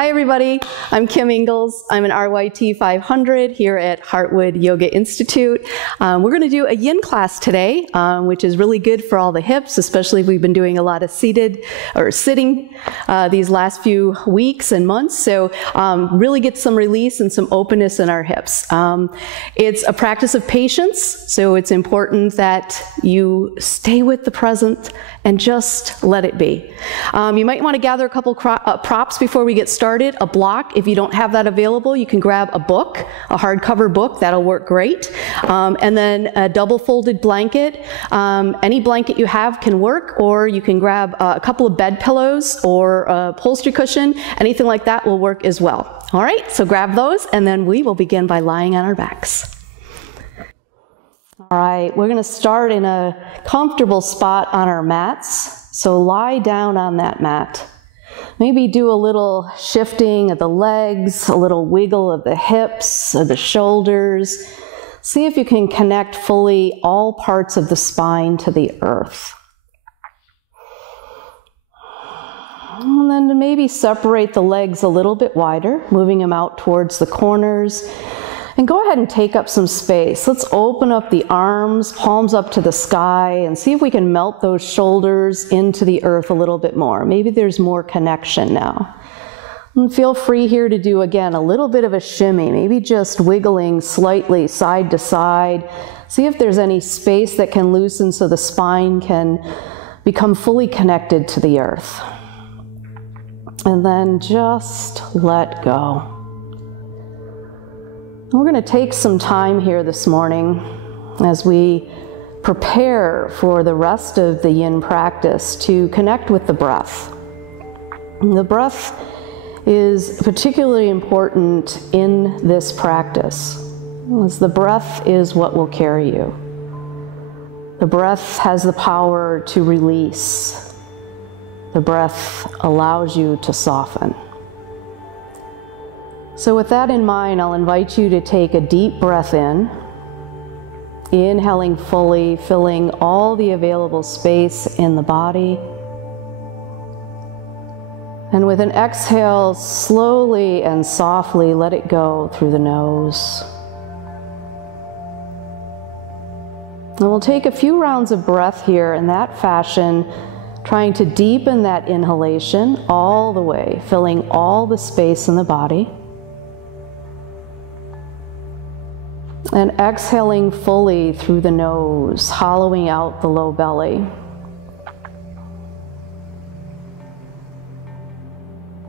Hi everybody, I'm Kim Engles. I'm an RYT 500 here at Heartwood Yoga Institute. We're going to do a Yin class today, which is really good for all the hips, especially if we've been doing a lot of seated or sitting these last few weeks and months. So really get some release and some openness in our hips. It's a practice of patience, so it's important that you stay with the present and just let it be. You might want to gather a couple props before we get started. A block, if you don't have that available, you can grab a book, a hardcover book, that'll work great. And then a double folded blanket. Any blanket you have can work, or you can grab a couple of bed pillows or a upholstery cushion. Anything like that will work as well. All right, so grab those and then we will begin by lying on our backs. All right, we're going to start in a comfortable spot on our mats. So lie down on that mat. Maybe do a little shifting of the legs, a little wiggle of the hips, of the shoulders. See if you can connect fully all parts of the spine to the earth. And then to maybe separate the legs a little bit wider, moving them out towards the corners. And go ahead and take up some space. Let's open up the arms, palms up to the sky, and see if we can melt those shoulders into the earth a little bit more. Maybe there's more connection now. And feel free here to do, again, a little bit of a shimmy, maybe just wiggling slightly side to side. See if there's any space that can loosen so the spine can become fully connected to the earth. And then just let go. We're going to take some time here this morning as we prepare for the rest of the Yin practice to connect with the breath. The breath is particularly important in this practice, as the breath is what will carry you. The breath has the power to release. The breath allows you to soften. So with that in mind, I'll invite you to take a deep breath in, inhaling fully, filling all the available space in the body. And with an exhale, slowly and softly let it go through the nose. And we'll take a few rounds of breath here in that fashion, trying to deepen that inhalation all the way, filling all the space in the body. And exhaling fully through the nose, hollowing out the low belly.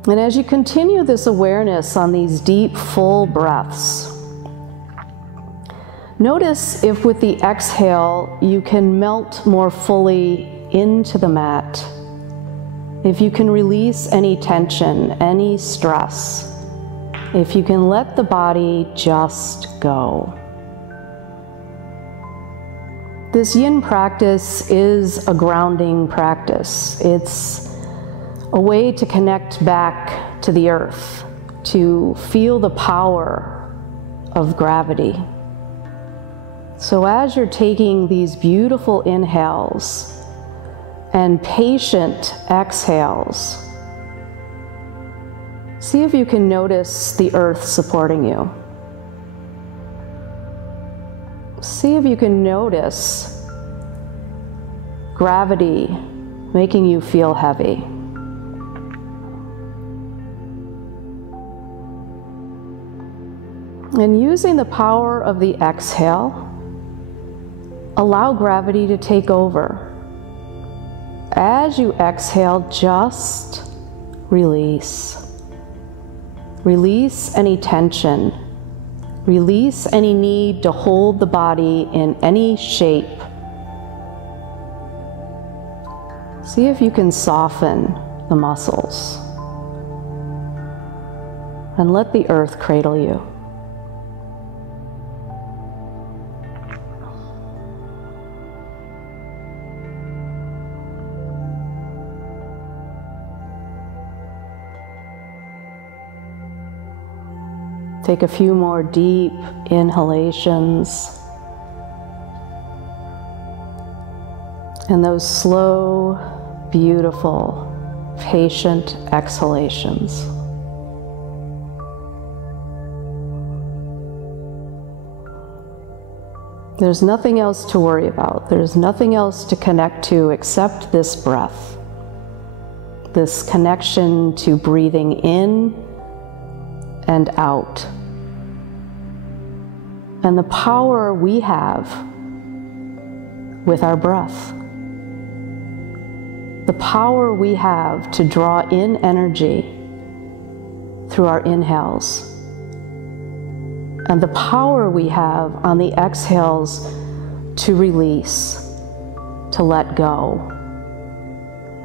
And as you continue this awareness on these deep, full breaths, notice if with the exhale you can melt more fully into the mat. If you can release any tension, any stress. If you can let the body just go. This Yin practice is a grounding practice. It's a way to connect back to the earth, to feel the power of gravity. So as you're taking these beautiful inhales and patient exhales, see if you can notice the earth supporting you. See if you can notice gravity making you feel heavy. And using the power of the exhale, allow gravity to take over. As you exhale, just release. Release any tension. Release any need to hold the body in any shape. See if you can soften the muscles. And let the earth cradle you. Take a few more deep inhalations. And those slow, beautiful, patient exhalations. There's nothing else to worry about. There's nothing else to connect to except this breath. This connection to breathing in and out. And the power we have with our breath. The power we have to draw in energy through our inhales. And the power we have on the exhales to release, to let go,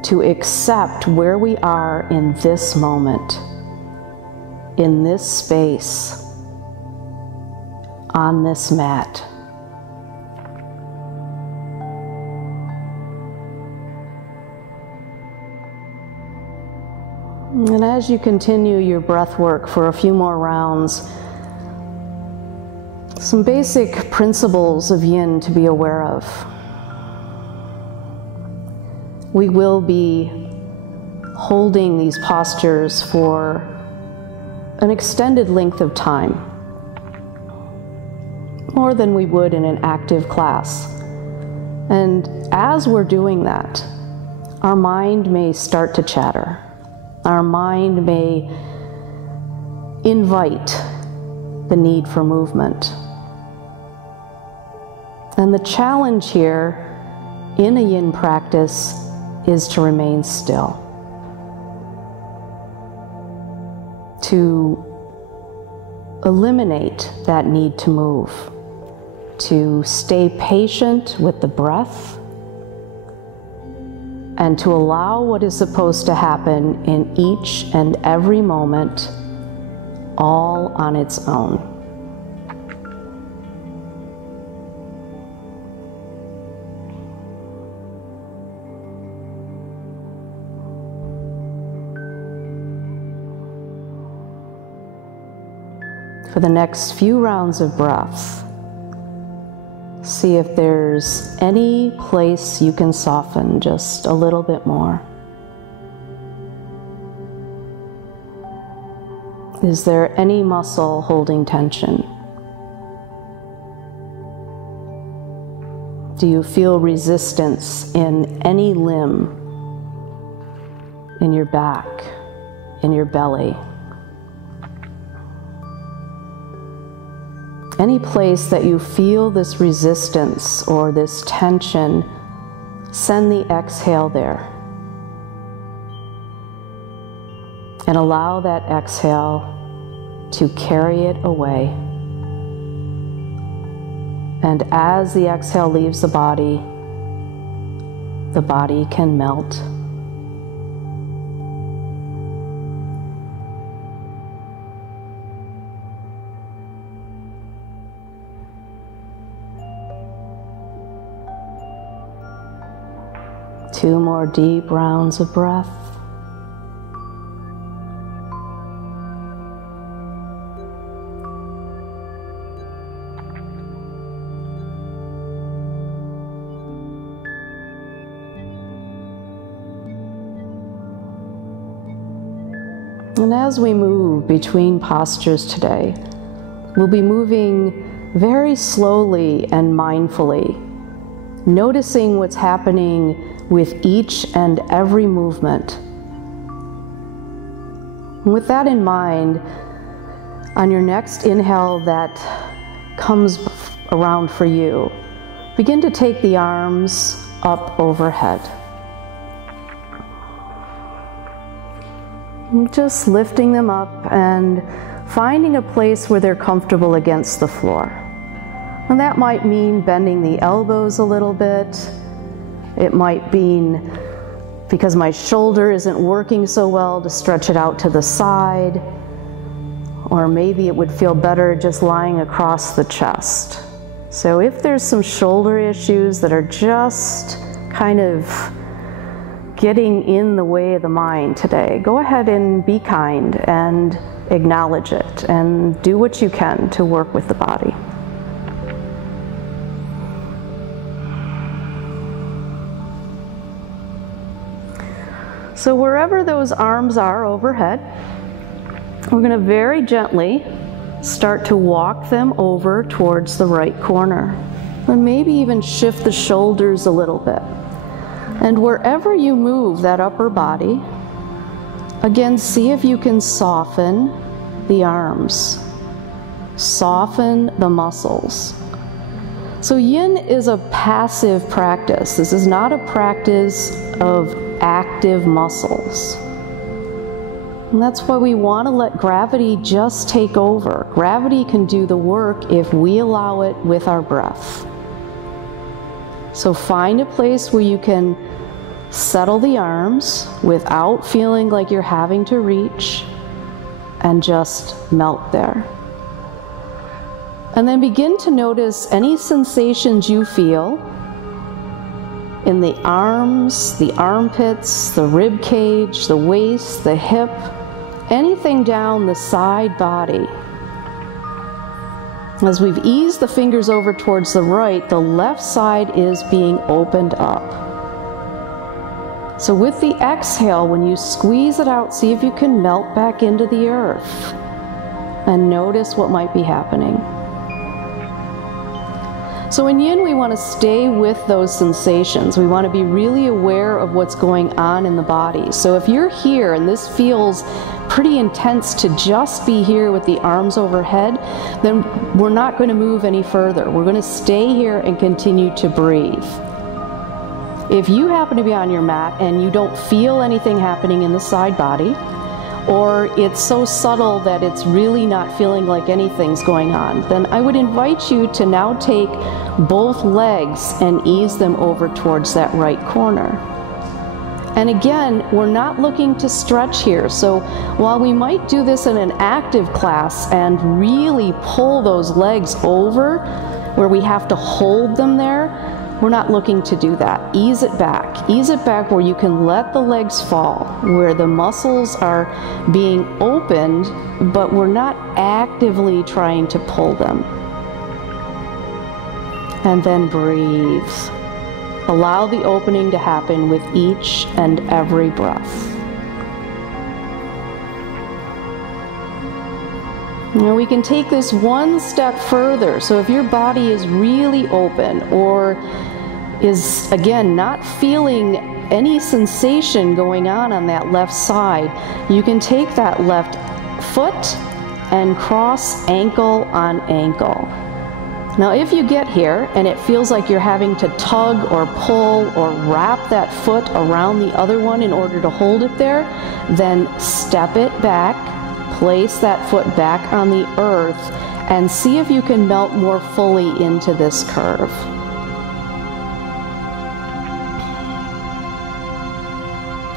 to accept where we are in this moment, in this space, on this mat. And as you continue your breath work for a few more rounds, some basic principles of Yin to be aware of. We will be holding these postures for an extended length of time, more than we would in an active class. And as we're doing that, our mind may start to chatter. Our mind may invite the need for movement. And the challenge here in a Yin practice is to remain still. To eliminate that need to move. To stay patient with the breath. And to allow what is supposed to happen in each and every moment, all on its own. For the next few rounds of breath, see if there's any place you can soften just a little bit more. Is there any muscle holding tension? Do you feel resistance in any limb, in your back, in your belly? Any place that you feel this resistance or this tension, send the exhale there. And allow that exhale to carry it away. And as the exhale leaves the body can melt. Two more deep rounds of breath. And as we move between postures today, we'll be moving very slowly and mindfully, noticing what's happening with each and every movement. And with that in mind, on your next inhale that comes around for you, begin to take the arms up overhead. Just lifting them up and finding a place where they're comfortable against the floor. And that might mean bending the elbows a little bit. It might mean, because my shoulder isn't working so well, to stretch it out to the side. Or maybe it would feel better just lying across the chest. So if there's some shoulder issues that are just kind of getting in the way of the mind today, go ahead and be kind and acknowledge it and do what you can to work with the body. So wherever those arms are overhead, we're going to very gently start to walk them over towards the right corner. And maybe even shift the shoulders a little bit. And wherever you move that upper body, again, see if you can soften the arms. Soften the muscles. So Yin is a passive practice. This is not a practice of active muscles. And that's why we want to let gravity just take over. Gravity can do the work if we allow it with our breath. So find a place where you can settle the arms without feeling like you're having to reach, and just melt there. And then begin to notice any sensations you feel in the arms, the armpits, the rib cage, the waist, the hip, anything down the side body. As we've eased the fingers over towards the right, the left side is being opened up. So with the exhale, when you squeeze it out, see if you can melt back into the earth and notice what might be happening. So in Yin, we want to stay with those sensations. We want to be really aware of what's going on in the body. So if you're here and this feels pretty intense to just be here with the arms overhead, then we're not going to move any further. We're going to stay here and continue to breathe. If you happen to be on your mat and you don't feel anything happening in the side body, or it's so subtle that it's really not feeling like anything's going on, then I would invite you to now take both legs and ease them over towards that right corner. And again, we're not looking to stretch here. So while we might do this in an active class and really pull those legs over where we have to hold them there, we're not looking to do that. Ease it back. Ease it back where you can let the legs fall, where the muscles are being opened, but we're not actively trying to pull them. And then breathe. Allow the opening to happen with each and every breath. Now we can take this one step further. So if your body is really open or is, again, not feeling any sensation going on that left side, you can take that left foot and cross ankle on ankle. Now if you get here and it feels like you're having to tug or pull or wrap that foot around the other one in order to hold it there, then step it back, place that foot back on the earth, and see if you can melt more fully into this curve.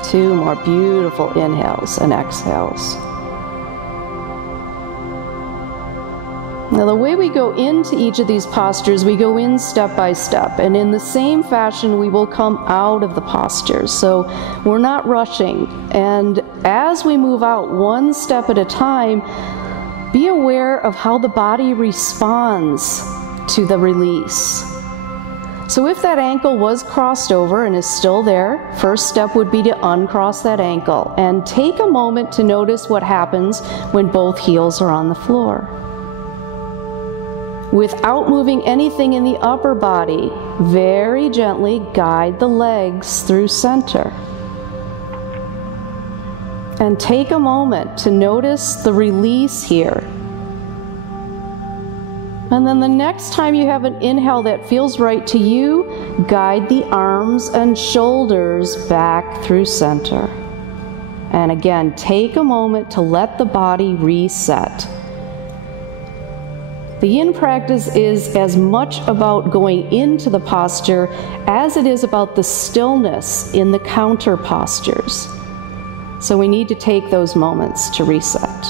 Two more beautiful inhales and exhales. Now the way we go into each of these postures, we go in step by step, and in the same fashion we will come out of the postures. So we're not rushing, and as we move out one step at a time, be aware of how the body responds to the release. So if that ankle was crossed over and is still there, first step would be to uncross that ankle and take a moment to notice what happens when both heels are on the floor. Without moving anything in the upper body, very gently guide the legs through center. And take a moment to notice the release here. And then the next time you have an inhale that feels right to you, guide the arms and shoulders back through center. And again, take a moment to let the body reset. The Yin practice is as much about going into the posture as it is about the stillness in the counter postures. So we need to take those moments to reset.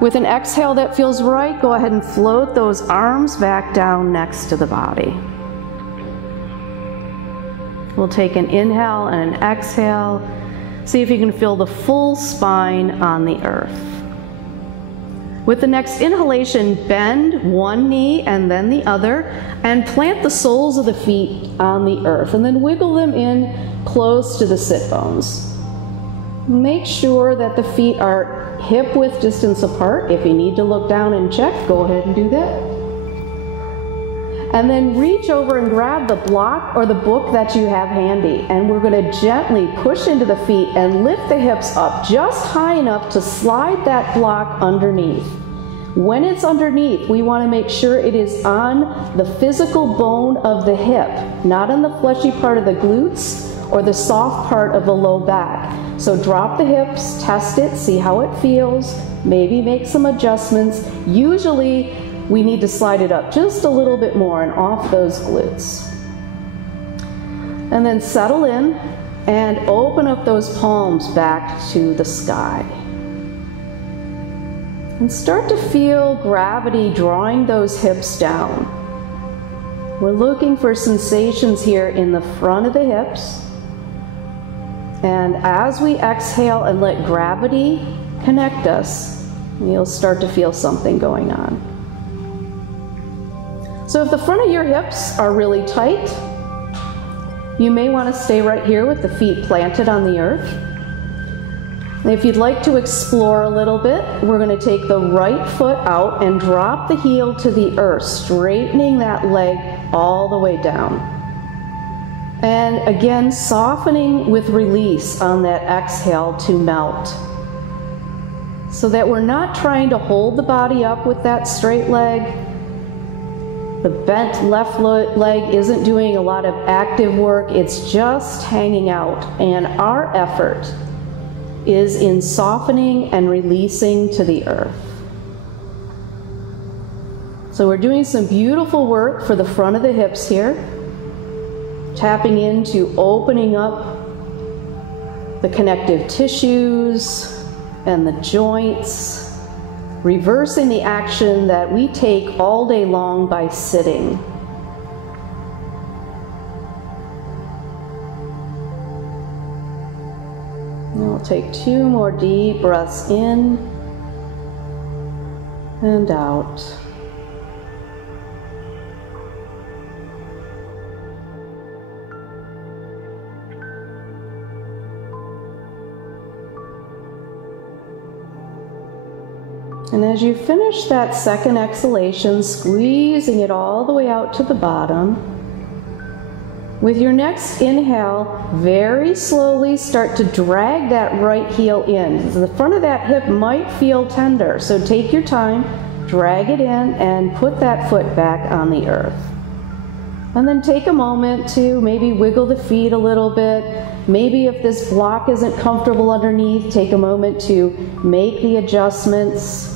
With an exhale that feels right, go ahead and float those arms back down next to the body. We'll take an inhale and an exhale. See if you can feel the full spine on the earth. With the next inhalation, bend one knee and then the other, and plant the soles of the feet on the earth, and then wiggle them in close to the sit bones. Make sure that the feet are hip-width distance apart. If you need to look down and check, go ahead and do that. And then reach over and grab the block or the book that you have handy. And we're going to gently push into the feet and lift the hips up just high enough to slide that block underneath. When it's underneath, we want to make sure it is on the physical bone of the hip, not on the fleshy part of the glutes or the soft part of the low back. So drop the hips, test it, see how it feels, maybe make some adjustments. Usually we need to slide it up just a little bit more and off those glutes. And then settle in and open up those palms back to the sky. And start to feel gravity drawing those hips down. We're looking for sensations here in the front of the hips. And as we exhale and let gravity connect us, you'll start to feel something going on. So if the front of your hips are really tight, you may want to stay right here with the feet planted on the earth. If you'd like to explore a little bit, we're going to take the right foot out and drop the heel to the earth, straightening that leg all the way down. And again, softening with release on that exhale to melt. So that we're not trying to hold the body up with that straight leg. The bent left leg isn't doing a lot of active work, it's just hanging out. And our effort is in softening and releasing to the earth. So we're doing some beautiful work for the front of the hips here, tapping into opening up the connective tissues and the joints, reversing the action that we take all day long by sitting. We'll take 2 more deep breaths in and out. And as you finish that second exhalation, squeezing it all the way out to the bottom, with your next inhale, very slowly start to drag that right heel in. The front of that hip might feel tender, so take your time, drag it in, and put that foot back on the earth. And then take a moment to maybe wiggle the feet a little bit. Maybe if this block isn't comfortable underneath, take a moment to make the adjustments,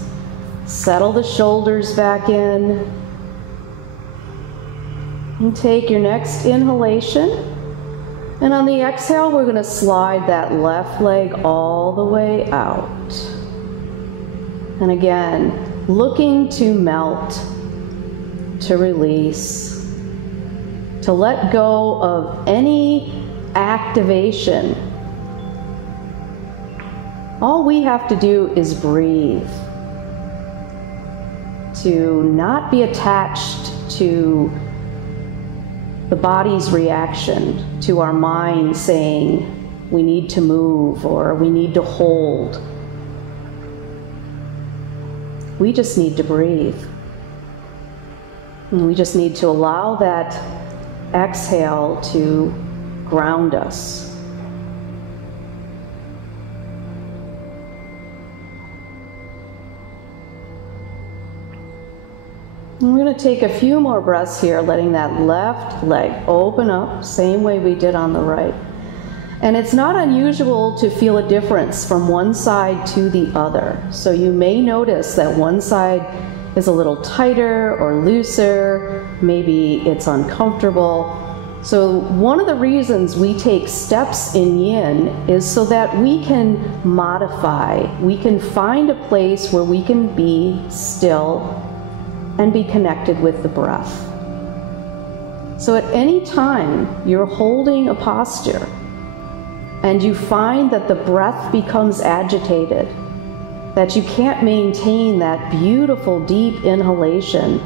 settle the shoulders back in. And take your next inhalation, and on the exhale, we're going to slide that left leg all the way out. And again, looking to melt, to release, to let go of any activation. All we have to do is breathe, to not be attached to the body's reaction to our mind saying we need to move or we need to hold. We just need to breathe. And we just need to allow that exhale to ground us. And we're going to take a few more breaths here, letting that left leg open up, same way we did on the right. And it's not unusual to feel a difference from one side to the other. So you may notice that one side is a little tighter or looser, maybe it's uncomfortable. So one of the reasons we take steps in Yin is so that we can modify, we can find a place where we can be still and be connected with the breath. So at any time you're holding a posture and you find that the breath becomes agitated, that you can't maintain that beautiful deep inhalation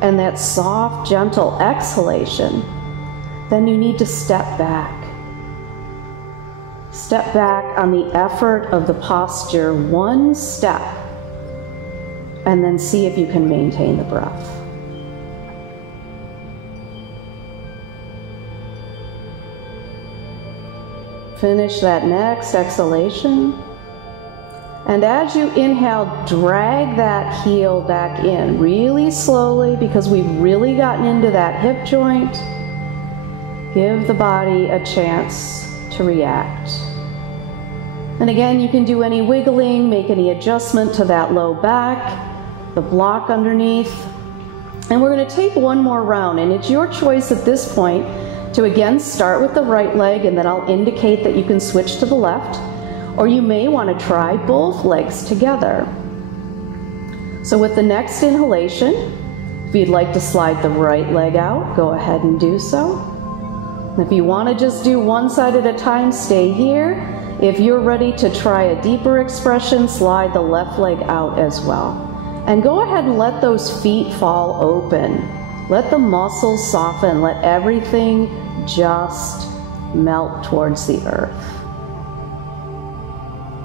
and that soft, gentle exhalation, then you need to step back. Step back on the effort of the posture one step, and then see if you can maintain the breath. Finish that next exhalation. And as you inhale, drag that heel back in really slowly because we've really gotten into that hip joint. Give the body a chance to react. And again, you can do any wiggling, make any adjustment to that low back, the block underneath. And we're going to take one more round, and it's your choice at this point to again start with the right leg, and then I'll indicate that you can switch to the left, or you may want to try both legs together. So with the next inhalation, if you'd like to slide the right leg out, go ahead and do so. If you want to just do one side at a time, stay here. If you're ready to try a deeper expression, slide the left leg out as well. And go ahead and let those feet fall open. Let the muscles soften. Let everything just melt towards the earth.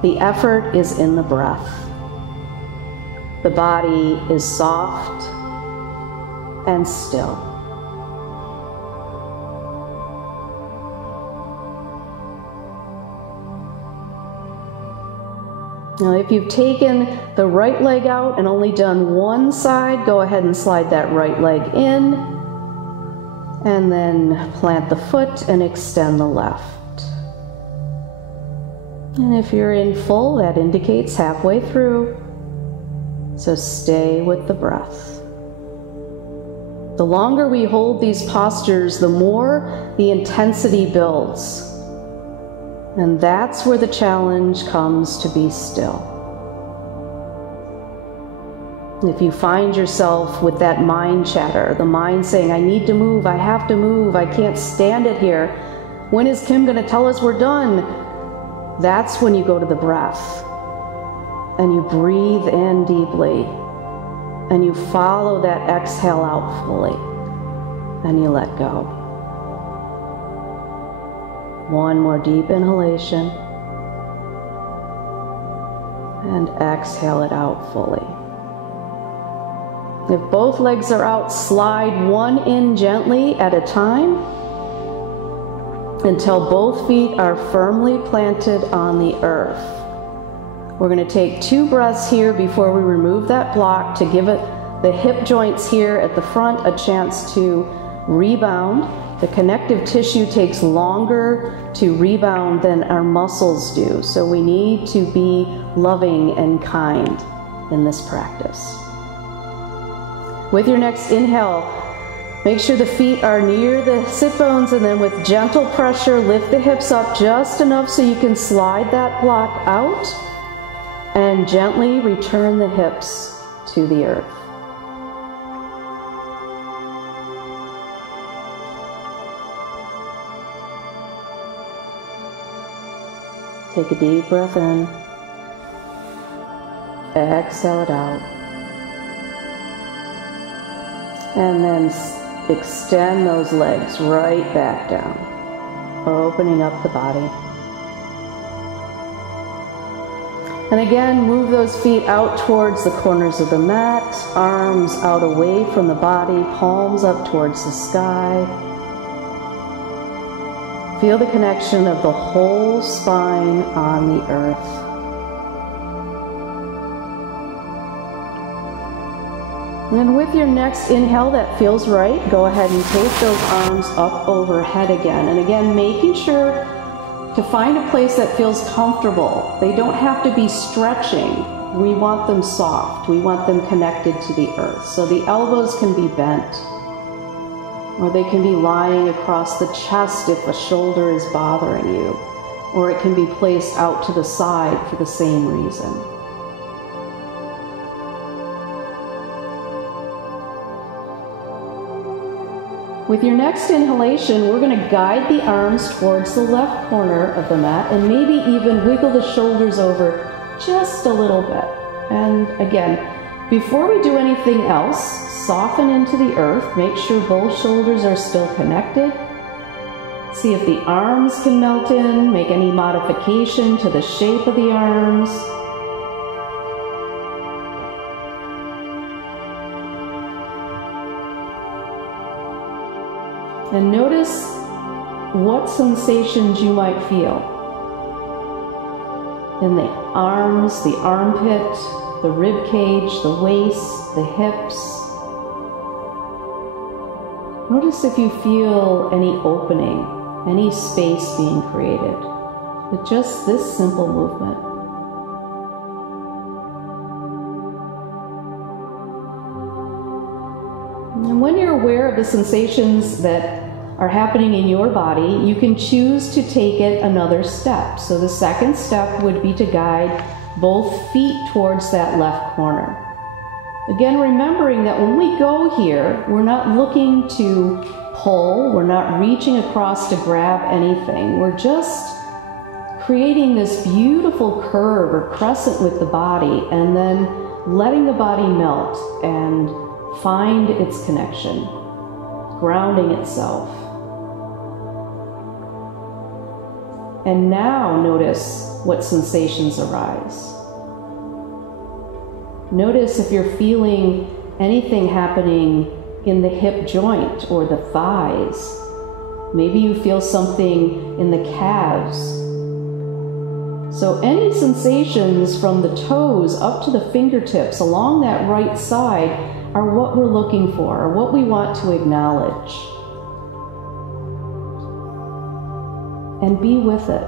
The effort is in the breath. The body is soft and still. Now, if you've taken the right leg out and only done one side, go ahead and slide that right leg in, and then plant the foot and extend the left. And if you're in full, that indicates halfway through, so stay with the breath. The longer we hold these postures, the more the intensity builds. And that's where the challenge comes to be still. If you find yourself with that mind chatter, the mind saying, I need to move, I have to move, I can't stand it here. When is Kim going to tell us we're done? That's when you go to the breath. And you breathe in deeply. And you follow that exhale out fully. And you let go. One more deep inhalation, and exhale it out fully. If both legs are out, slide one in gently at a time until both feet are firmly planted on the earth. We're going to take 2 breaths here before we remove that block to give it the hip joints here at the front a chance to rebound. The connective tissue takes longer to rebound than our muscles do, so we need to be loving and kind in this practice. With your next inhale, make sure the feet are near the sit bones, and then with gentle pressure, lift the hips up just enough so you can slide that block out and gently return the hips to the earth. Take a deep breath in, exhale it out, and then extend those legs right back down, opening up the body. And again, move those feet out towards the corners of the mat, arms out away from the body, palms up towards the sky. Feel the connection of the whole spine on the earth. And with your next inhale that feels right, go ahead and take those arms up overhead again. And again, making sure to find a place that feels comfortable. They don't have to be stretching. We want them soft. We want them connected to the earth. So the elbows can be bent, or they can be lying across the chest if a shoulder is bothering you, or it can be placed out to the side for the same reason. With your next inhalation, we're going to guide the arms towards the left corner of the mat and maybe even wiggle the shoulders over just a little bit. And again, before we do anything else, soften into the earth. Make sure both shoulders are still connected. See if the arms can melt in. Make any modification to the shape of the arms. And notice what sensations you might feel. in the arms, the armpit, the rib cage, the waist, the hips. Notice if you feel any opening, any space being created with just this simple movement. And when you're aware of the sensations that are happening in your body, you can choose to take it another step. So the second step would be to guide both feet towards that left corner. Again, remembering that when we go here, we're not looking to pull, we're not reaching across to grab anything. We're just creating this beautiful curve or crescent with the body, and then letting the body melt and find its connection, grounding itself. And now notice what sensations arise. Notice if you're feeling anything happening in the hip joint or the thighs. Maybe you feel something in the calves. So any sensations from the toes up to the fingertips along that right side are what we're looking for, or what we want to acknowledge. And be with it,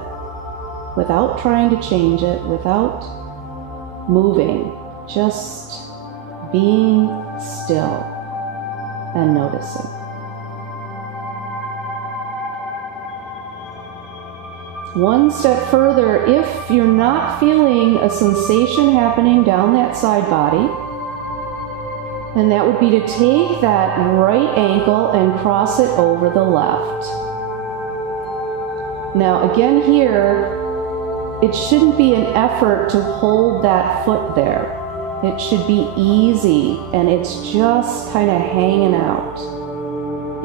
without trying to change it, without moving. Just being still and noticing. One step further, if you're not feeling a sensation happening down that side body, and that would be to take that right ankle and cross it over the left. Now again here, it shouldn't be an effort to hold that foot there. It should be easy, and it's just kind of hanging out.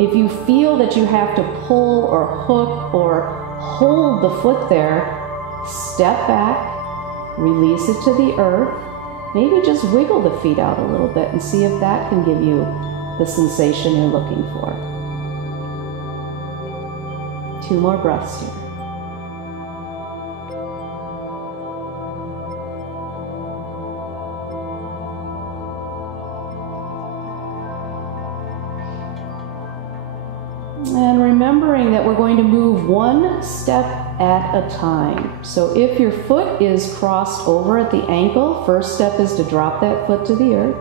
If you feel that you have to pull or hook or hold the foot there, step back, release it to the earth, maybe just wiggle the feet out a little bit and see if that can give you the sensation you're looking for. 2 more breaths here. And remembering that we're going to move one step at a time. So if your foot is crossed over at the ankle, first step is to drop that foot to the earth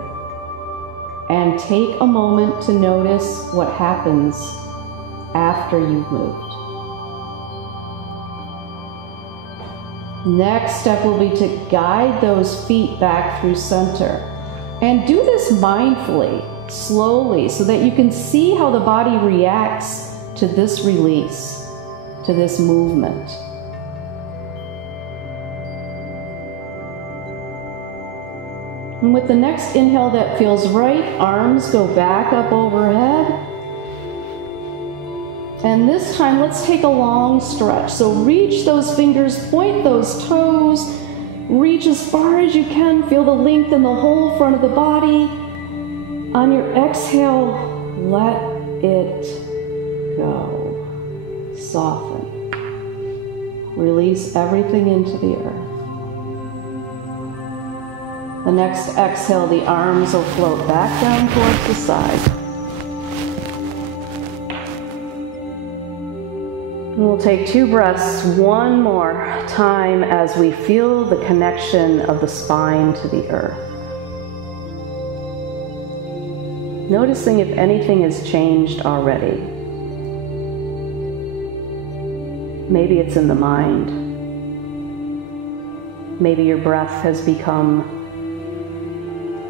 and take a moment to notice what happens after you've moved. Next step will be to guide those feet back through center. And do this mindfully, slowly, so that you can see how the body reacts to this release, to this movement. And with the next inhale that feels right, arms go back up overhead. And this time, let's take a long stretch. So reach those fingers, point those toes, reach as far as you can, feel the length in the whole front of the body. On your exhale, let it go. Soften. Release everything into the earth. The next exhale, the arms will float back down towards the side. And we'll take 2 breaths one more time as we feel the connection of the spine to the earth. Noticing if anything has changed already. Maybe it's in the mind. Maybe your breath has become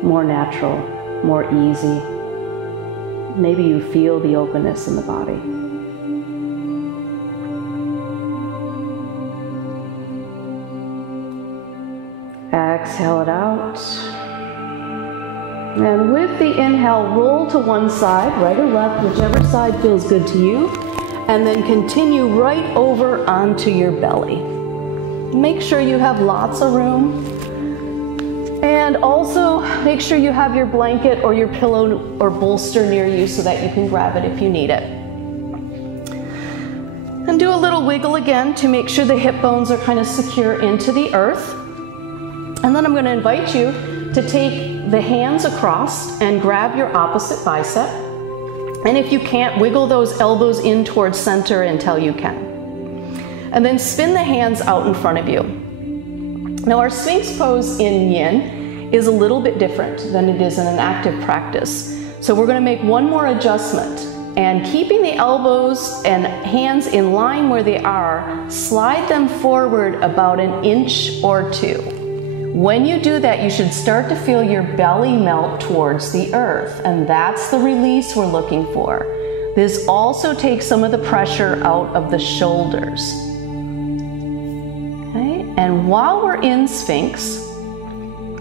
more natural, more easy. Maybe you feel the openness in the body. Exhale it out. And with the inhale, roll to one side, right or left, whichever side feels good to you. And then continue right over onto your belly. Make sure you have lots of room. And also make sure you have your blanket or your pillow or bolster near you so that you can grab it if you need it. And do a little wiggle again to make sure the hip bones are kind of secure into the earth. And then I'm going to invite you to take the hands across and grab your opposite bicep. And if you can't, wiggle those elbows in towards center until you can. And then spin the hands out in front of you. Now our Sphinx pose in Yin is a little bit different than it is in an active practice. So we're going to make one more adjustment. And keeping the elbows and hands in line where they are, slide them forward about an inch or two. When you do that, you should start to feel your belly melt towards the earth, and that's the release we're looking for. This also takes some of the pressure out of the shoulders. Okay? And while we're in Sphinx,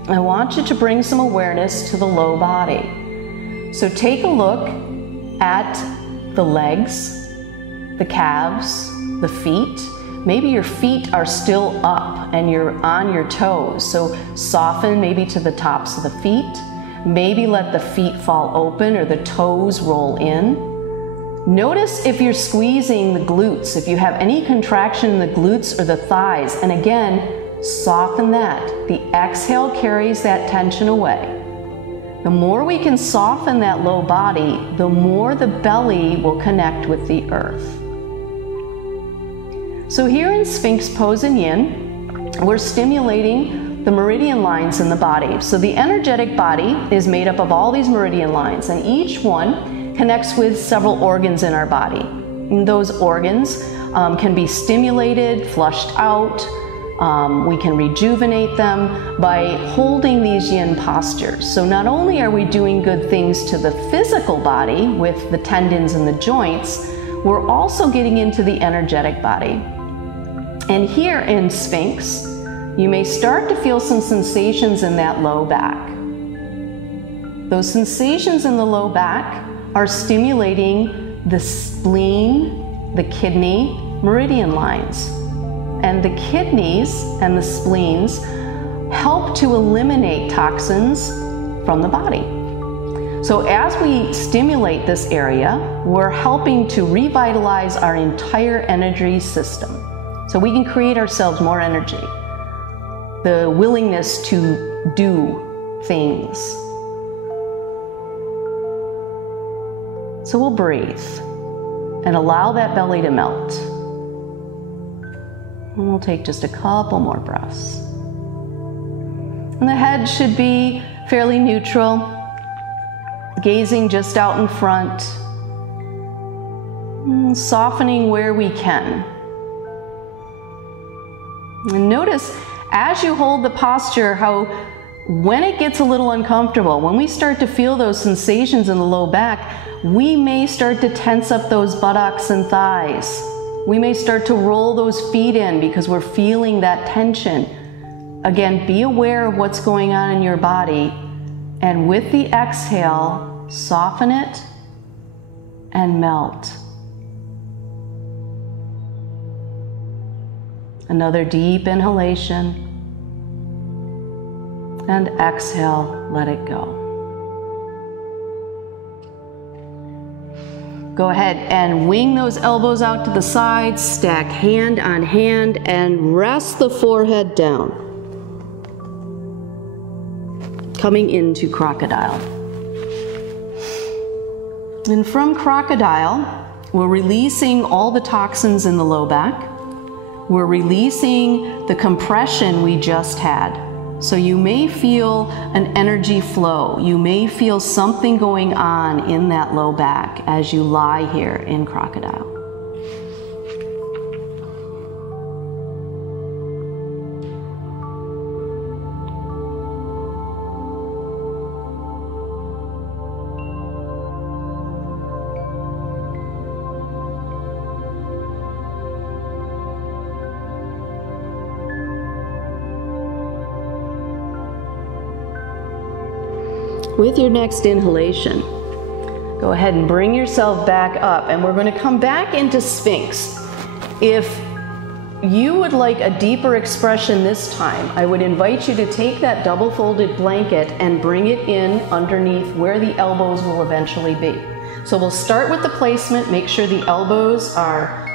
I want you to bring some awareness to the low body. So take a look at the legs, the calves, the feet. Maybe your feet are still up and you're on your toes. So soften maybe to the tops of the feet. Maybe let the feet fall open or the toes roll in. Notice if you're squeezing the glutes, if you have any contraction in the glutes or the thighs. And again, soften that. The exhale carries that tension away. The more we can soften that low body, the more the belly will connect with the earth. So here in Sphinx pose in Yin, we're stimulating the meridian lines in the body. So the energetic body is made up of all these meridian lines, and each one connects with several organs in our body. And those organs can be stimulated, flushed out. We can rejuvenate them by holding these Yin postures. So not only are we doing good things to the physical body with the tendons and the joints, we're also getting into the energetic body. And here in Sphinx, you may start to feel some sensations in that low back. Those sensations in the low back are stimulating the spleen, the kidney, meridian lines. And the kidneys and the spleens help to eliminate toxins from the body. So as we stimulate this area, we're helping to revitalize our entire energy system. So we can create ourselves more energy, the willingness to do things. So we'll breathe and allow that belly to melt. And we'll take just a couple more breaths. And the head should be fairly neutral, gazing just out in front, softening where we can. And notice as you hold the posture how when it gets a little uncomfortable, when we start to feel those sensations in the low back, we may start to tense up those buttocks and thighs. We may start to roll those feet in because we're feeling that tension. Again, be aware of what's going on in your body, and with the exhale, soften it and melt. Another deep inhalation, and exhale, let it go. Go ahead and wing those elbows out to the sides, stack hand on hand, and rest the forehead down. Coming into crocodile. And from crocodile, we're releasing all the toxins in the low back. We're releasing the compression we just had. So you may feel an energy flow. You may feel something going on in that low back as you lie here in crocodile. With your next inhalation, go ahead and bring yourself back up, and we're going to come back into Sphinx. If you would like a deeper expression this time, I would invite you to take that double folded blanket and bring it in underneath where the elbows will eventually be. So we'll start with the placement, make sure the elbows are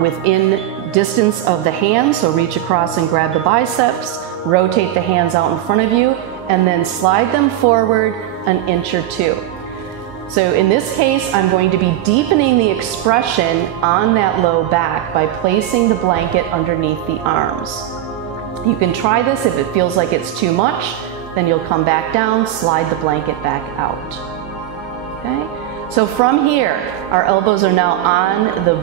within distance of the hands, so reach across and grab the biceps, rotate the hands out in front of you, and then slide them forward an inch or two. So in this case, I'm going to be deepening the expression on that low back by placing the blanket underneath the arms. You can try this. If it feels like it's too much, then you'll come back down, slide the blanket back out. Okay? So from here, our elbows are now on the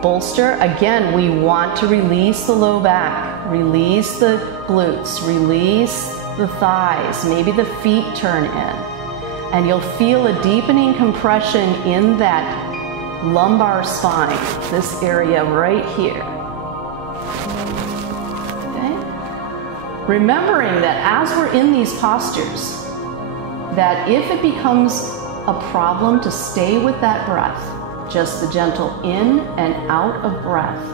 bolster. Again, we want to release the low back, release the glutes, release the thighs, maybe the feet turn in. And you'll feel a deepening compression in that lumbar spine, this area right here. Okay? Remembering that as we're in these postures, that if it becomes a problem to stay with that breath, just the gentle in and out of breath,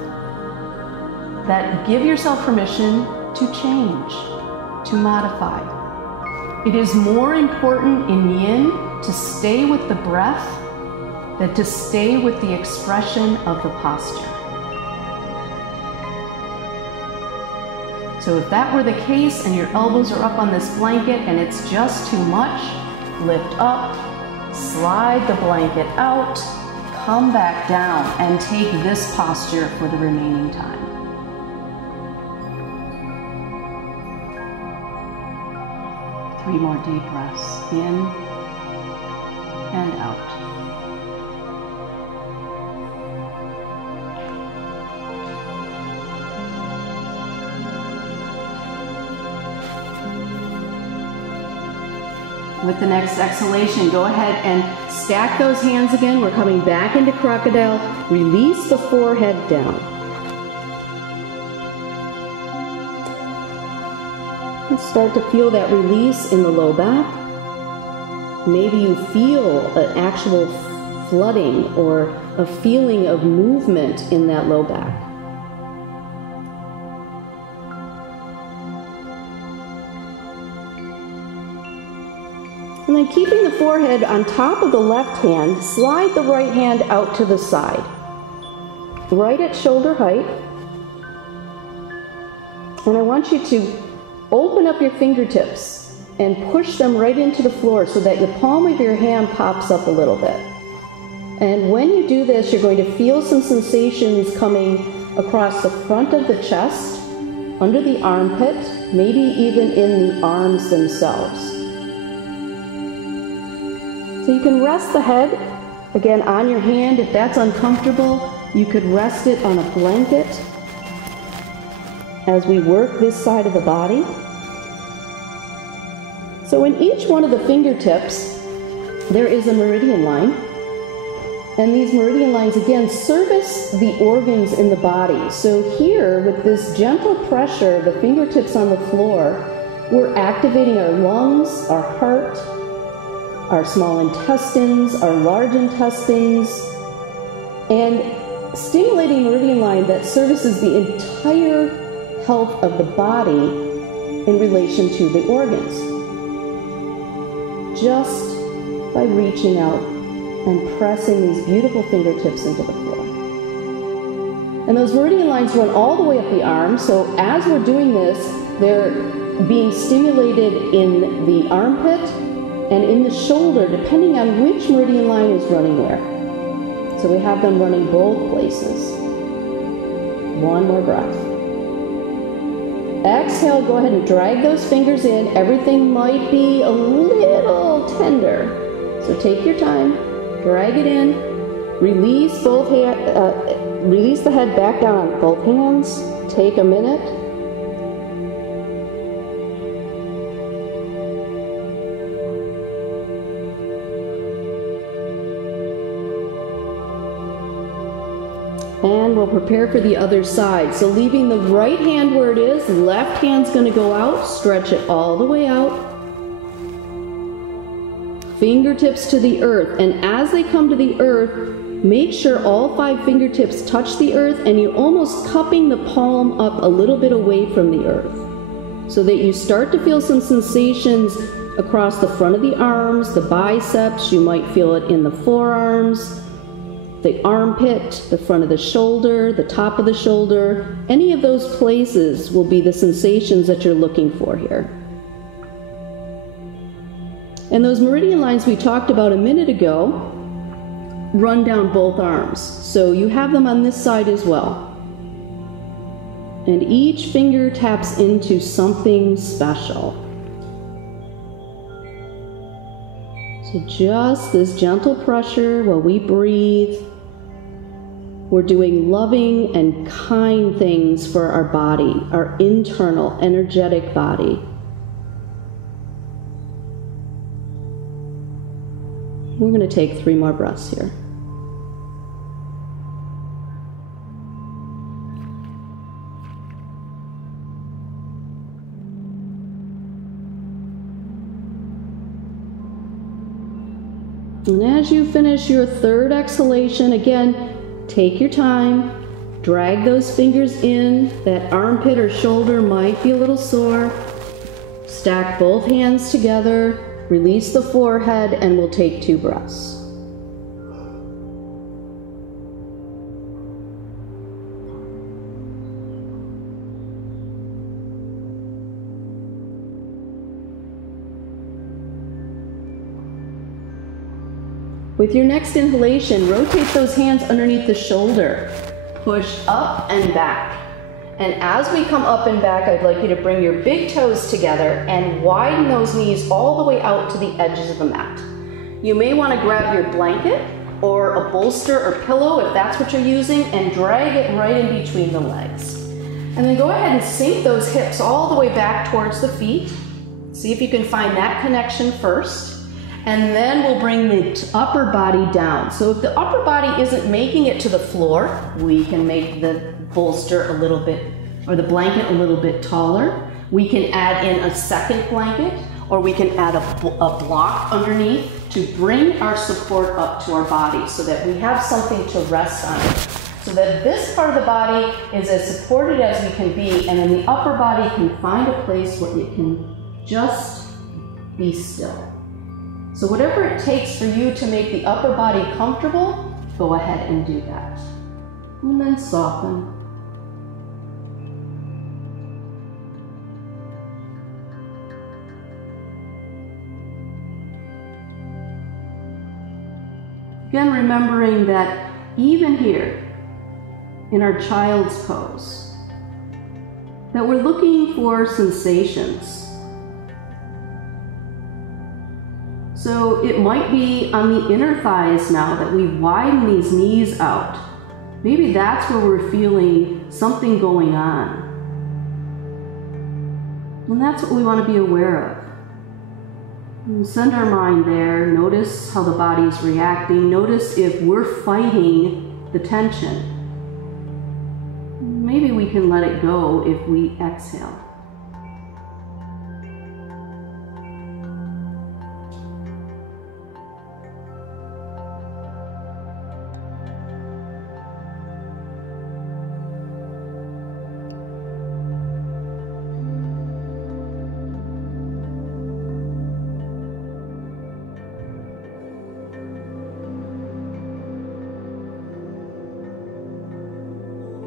that give yourself permission to change, to modify. It is more important in Yin to stay with the breath than to stay with the expression of the posture. So if that were the case and your elbows are up on this blanket and it's just too much, lift up, slide the blanket out, come back down, and take this posture for the remaining time. 3 more deep breaths, in and out. With the next exhalation, go ahead and stack those hands again. We're coming back into crocodile. Release the forehead down. And start to feel that release in the low back. Maybe you feel an actual flooding or a feeling of movement in that low back. And then keeping the forehead on top of the left hand, slide the right hand out to the side, right at shoulder height. And I want you to open up your fingertips and push them right into the floor so that the palm of your hand pops up a little bit. And when you do this, you're going to feel some sensations coming across the front of the chest, under the armpit, maybe even in the arms themselves. So you can rest the head, again, on your hand. If that's uncomfortable, you could rest it on a blanket as we work this side of the body. So in each one of the fingertips, there is a meridian line. And these meridian lines, again, service the organs in the body. So here, with this gentle pressure, the fingertips on the floor, we're activating our lungs, our heart, our small intestines, our large intestines, and stimulating meridian line that services the entire health of the body in relation to the organs. Just by reaching out and pressing these beautiful fingertips into the floor. And those meridian lines run all the way up the arm, so as we're doing this, they're being stimulated in the armpit and in the shoulder, depending on which meridian line is running where. So we have them running both places. One more breath. Exhale, go ahead and drag those fingers in. Everything might be a little tender, so take your time, drag it in, release release the head back down on both hands. Take a minute. And we'll prepare for the other side. So leaving the right hand where it is, left hand's going to go out, stretch it all the way out. Fingertips to the earth, and as they come to the earth, make sure all 5 fingertips touch the earth and you're almost cupping the palm up a little bit away from the earth so that you start to feel some sensations across the front of the arms, the biceps, you might feel it in the forearms. the armpit, the front of the shoulder, the top of the shoulder. Any of those places will be the sensations that you're looking for here. And those meridian lines we talked about a minute ago run down both arms. So you have them on this side as well. And each finger taps into something special. So just this gentle pressure while we breathe. We're doing loving and kind things for our body, our internal, energetic body. We're going to take 3 more breaths here. And as you finish your 3rd exhalation, again, take your time, drag those fingers in. That armpit or shoulder might be a little sore. Stack both hands together, release the forehead, and we'll take 2 breaths. With your next inhalation, rotate those hands underneath the shoulder. Push up and back. And as we come up and back, I'd like you to bring your big toes together and widen those knees all the way out to the edges of the mat. You may want to grab your blanket or a bolster or pillow if that's what you're using and drag it right in between the legs. And then go ahead and sink those hips all the way back towards the feet. See if you can find that connection first. And then we'll bring the upper body down. So if the upper body isn't making it to the floor, we can make the bolster a little bit, or the blanket a little bit taller. We can add in a second blanket, or we can add a block underneath to bring our support up to our body so that we have something to rest on. So that this part of the body is as supported as we can be, and then the upper body can find a place where it can just be still. So whatever it takes for you to make the upper body comfortable, go ahead and do that. And then soften. Again, remembering that even here, in our child's pose, that we're looking for sensations. So it might be on the inner thighs now that we widen these knees out. Maybe that's where we're feeling something going on. And that's what we want to be aware of. And send our mind there. Notice how the body's reacting. Notice if we're fighting the tension. Maybe we can let it go if we exhale.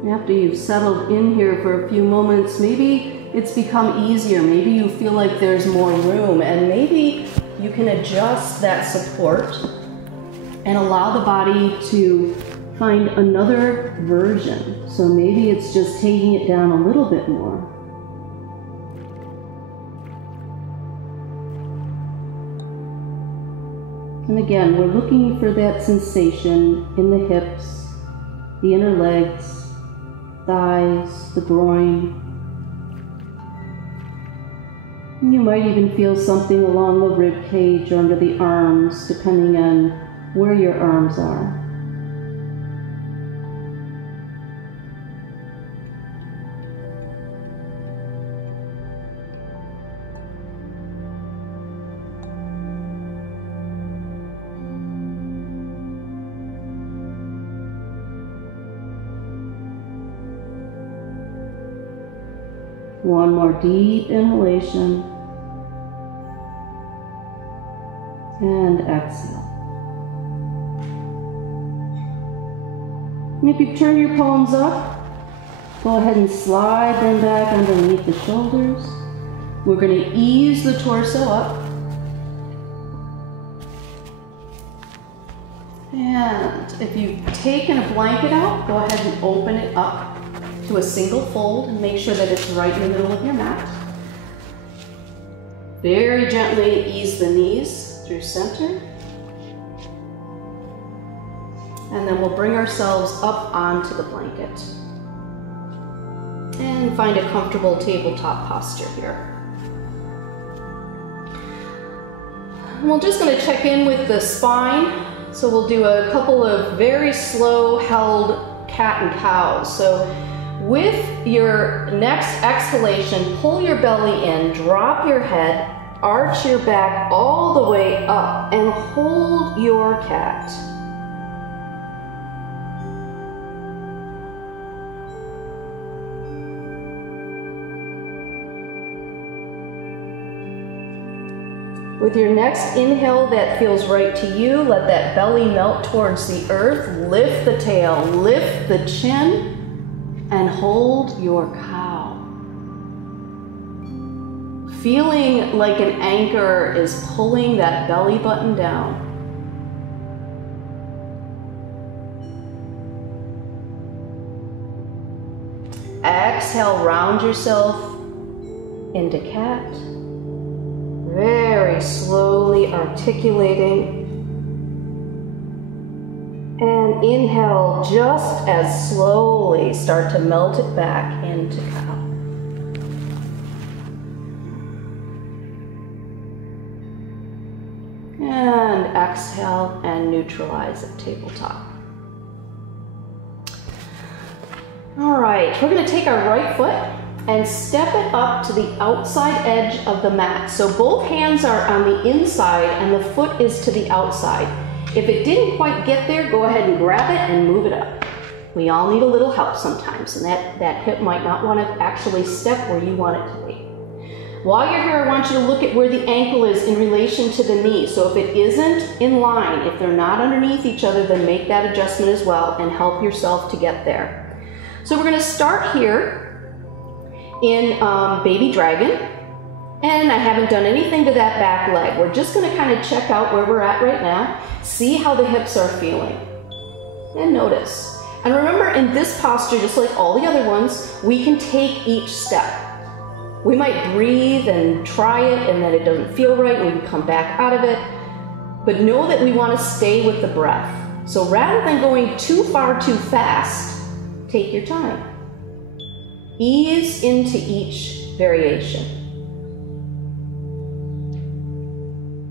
After you've settled in here for a few moments, maybe it's become easier. Maybe you feel like there's more room, and maybe you can adjust that support and allow the body to find another version. So maybe it's just taking it down a little bit more. And again, we're looking for that sensation in the hips, the inner legs, thighs, the groin. You might even feel something along the rib cage or under the arms, depending on where your arms are. One more deep inhalation and exhale. And if you turn your palms up, go ahead and slide them back underneath the shoulders. We're going to ease the torso up. And if you've taken a blanket out, go ahead and open it up to a single fold and make sure that it's right in the middle of your mat. Very gently ease the knees through center. And then we'll bring ourselves up onto the blanket. And find a comfortable tabletop posture here. And we're just going to check in with the spine. So we'll do a couple of very slow held cat and cows. So with your next exhalation, pull your belly in, drop your head, arch your back all the way up, and hold your cat. With your next inhale that feels right to you, let that belly melt towards the earth, lift the tail, lift the chin, and hold your cow. Feeling like an anchor is pulling that belly button down. Exhale, round yourself into cat. Very slowly articulating. And inhale, just as slowly start to melt it back into cow. And exhale and neutralize at tabletop. All right, we're going to take our right foot and step it up to the outside edge of the mat. So both hands are on the inside and the foot is to the outside. If it didn't quite get there, go ahead and grab it and move it up. We all need a little help sometimes, and that hip might not want to actually step where you want it to be. While you're here, I want you to look at where the ankle is in relation to the knee. So if it isn't in line, if they're not underneath each other, then make that adjustment as well and help yourself to get there. So we're going to start here in baby dragon, and I haven't done anything to that back leg. We're just going to kind of check out where we're at right now, see how the hips are feeling, and notice. And remember, in this posture, just like all the other ones, we can take each step. We might breathe and try it, and then it doesn't feel right, and we can come back out of it, but know that we want to stay with the breath. So rather than going too far too fast, take your time. Ease into each variation.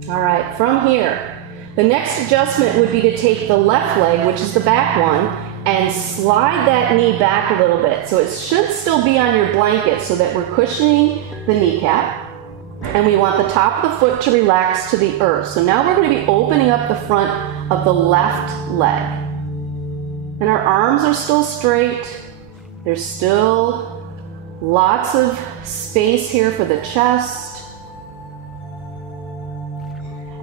All right, from here, the next adjustment would be to take the left leg, which is the back one, and slide that knee back a little bit. So it should still be on your blanket so that we're cushioning the kneecap, and we want the top of the foot to relax to the earth. So now we're going to be opening up the front of the left leg. And our arms are still straight. There's still lots of space here for the chest.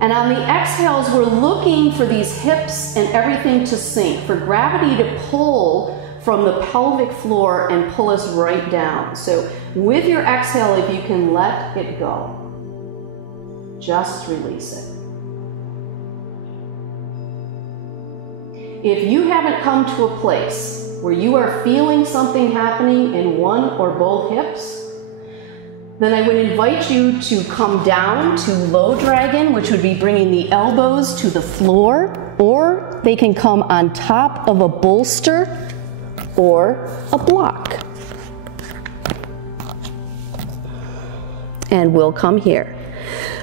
And on the exhales, we're looking for these hips and everything to sink, for gravity to pull from the pelvic floor and pull us right down. So with your exhale, if you can let it go, just release it. If you haven't come to a place where you are feeling something happening in one or both hips, then I would invite you to come down to low dragon, which would be bringing the elbows to the floor, or they can come on top of a bolster or a block. And we'll come here.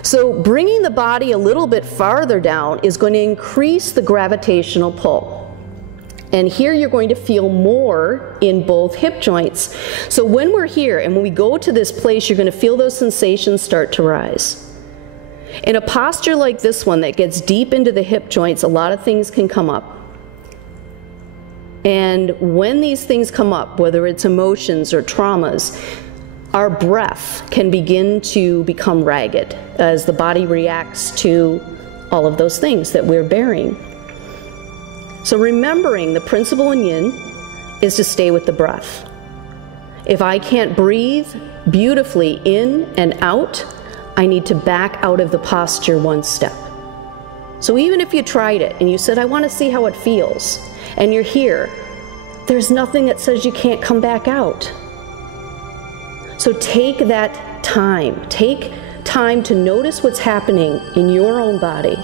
So bringing the body a little bit farther down is going to increase the gravitational pull. And here you're going to feel more in both hip joints. So when we're here and when we go to this place, you're going to feel those sensations start to rise. In a posture like this one that gets deep into the hip joints, a lot of things can come up. And when these things come up, whether it's emotions or traumas, our breath can begin to become ragged as the body reacts to all of those things that we're bearing. So remembering the principle in Yin is to stay with the breath. If I can't breathe beautifully in and out, I need to back out of the posture one step. So even if you tried it and you said, I want to see how it feels, and you're here, there's nothing that says you can't come back out. So take that time. Take time to notice what's happening in your own body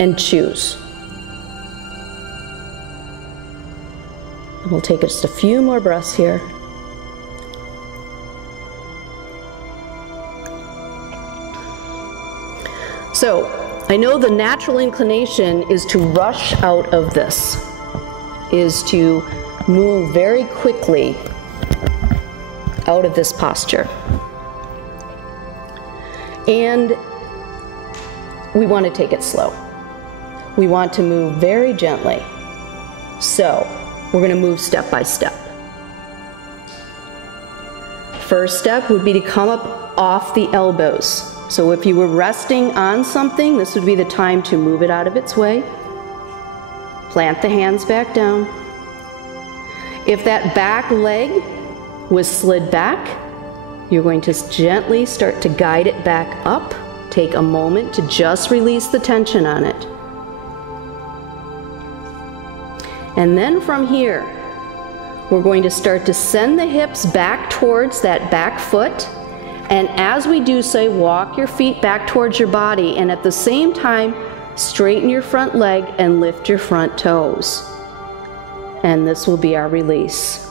and choose. We'll take just a few more breaths here. So, I know the natural inclination is to rush out of this, is to move very quickly out of this posture. And we want to take it slow. We want to move very gently. So, we're going to move step by step. First step would be to come up off the elbows. So if you were resting on something, this would be the time to move it out of its way. Plant the hands back down. If that back leg was slid back, you're going to gently start to guide it back up. Take a moment to just release the tension on it. And then from here, we're going to start to send the hips back towards that back foot. And as we do so, walk your feet back towards your body, and at the same time, straighten your front leg and lift your front toes. And this will be our release.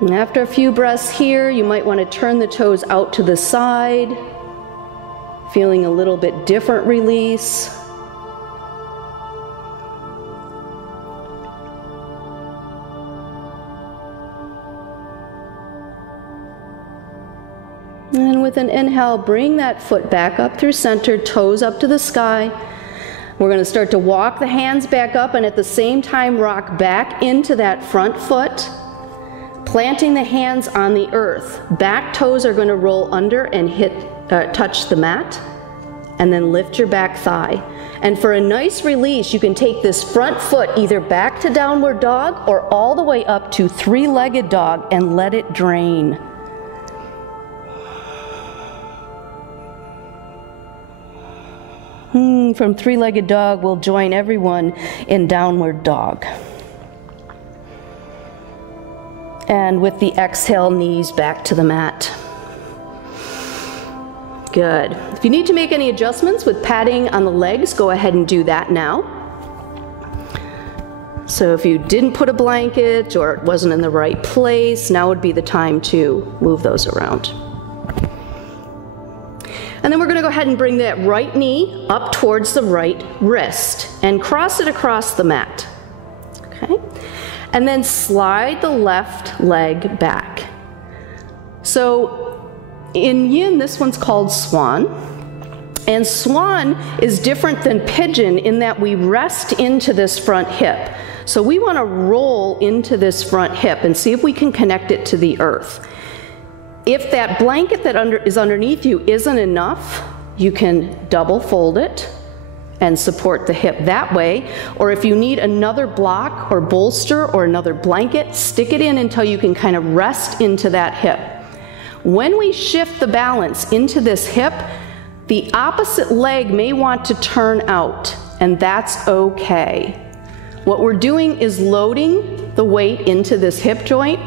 And after a few breaths here, you might want to turn the toes out to the side, feeling a little bit different release. And with an inhale, bring that foot back up through center, toes up to the sky. We're going to start to walk the hands back up and at the same time rock back into that front foot, planting the hands on the earth. Back toes are going to roll under and touch the mat, and then lift your back thigh. And for a nice release, you can take this front foot either back to downward dog or all the way up to three-legged dog and let it drain. From three-legged dog, we'll join everyone in downward dog. And with the exhale, knees back to the mat. Good. If you need to make any adjustments with padding on the legs, go ahead and do that now. So if you didn't put a blanket or it wasn't in the right place, now would be the time to move those around. And then we're going to go ahead and bring that right knee up towards the right wrist and cross it across the mat. Okay? And then slide the left leg back. So in Yin, this one's called Swan. And Swan is different than Pigeon in that we rest into this front hip. So we want to roll into this front hip and see if we can connect it to the earth. If that blanket that is underneath you isn't enough, you can double fold it and support the hip that way. Or if you need another block or bolster or another blanket, stick it in until you can kind of rest into that hip. When we shift the balance into this hip, the opposite leg may want to turn out, and that's okay. What we're doing is loading the weight into this hip joint,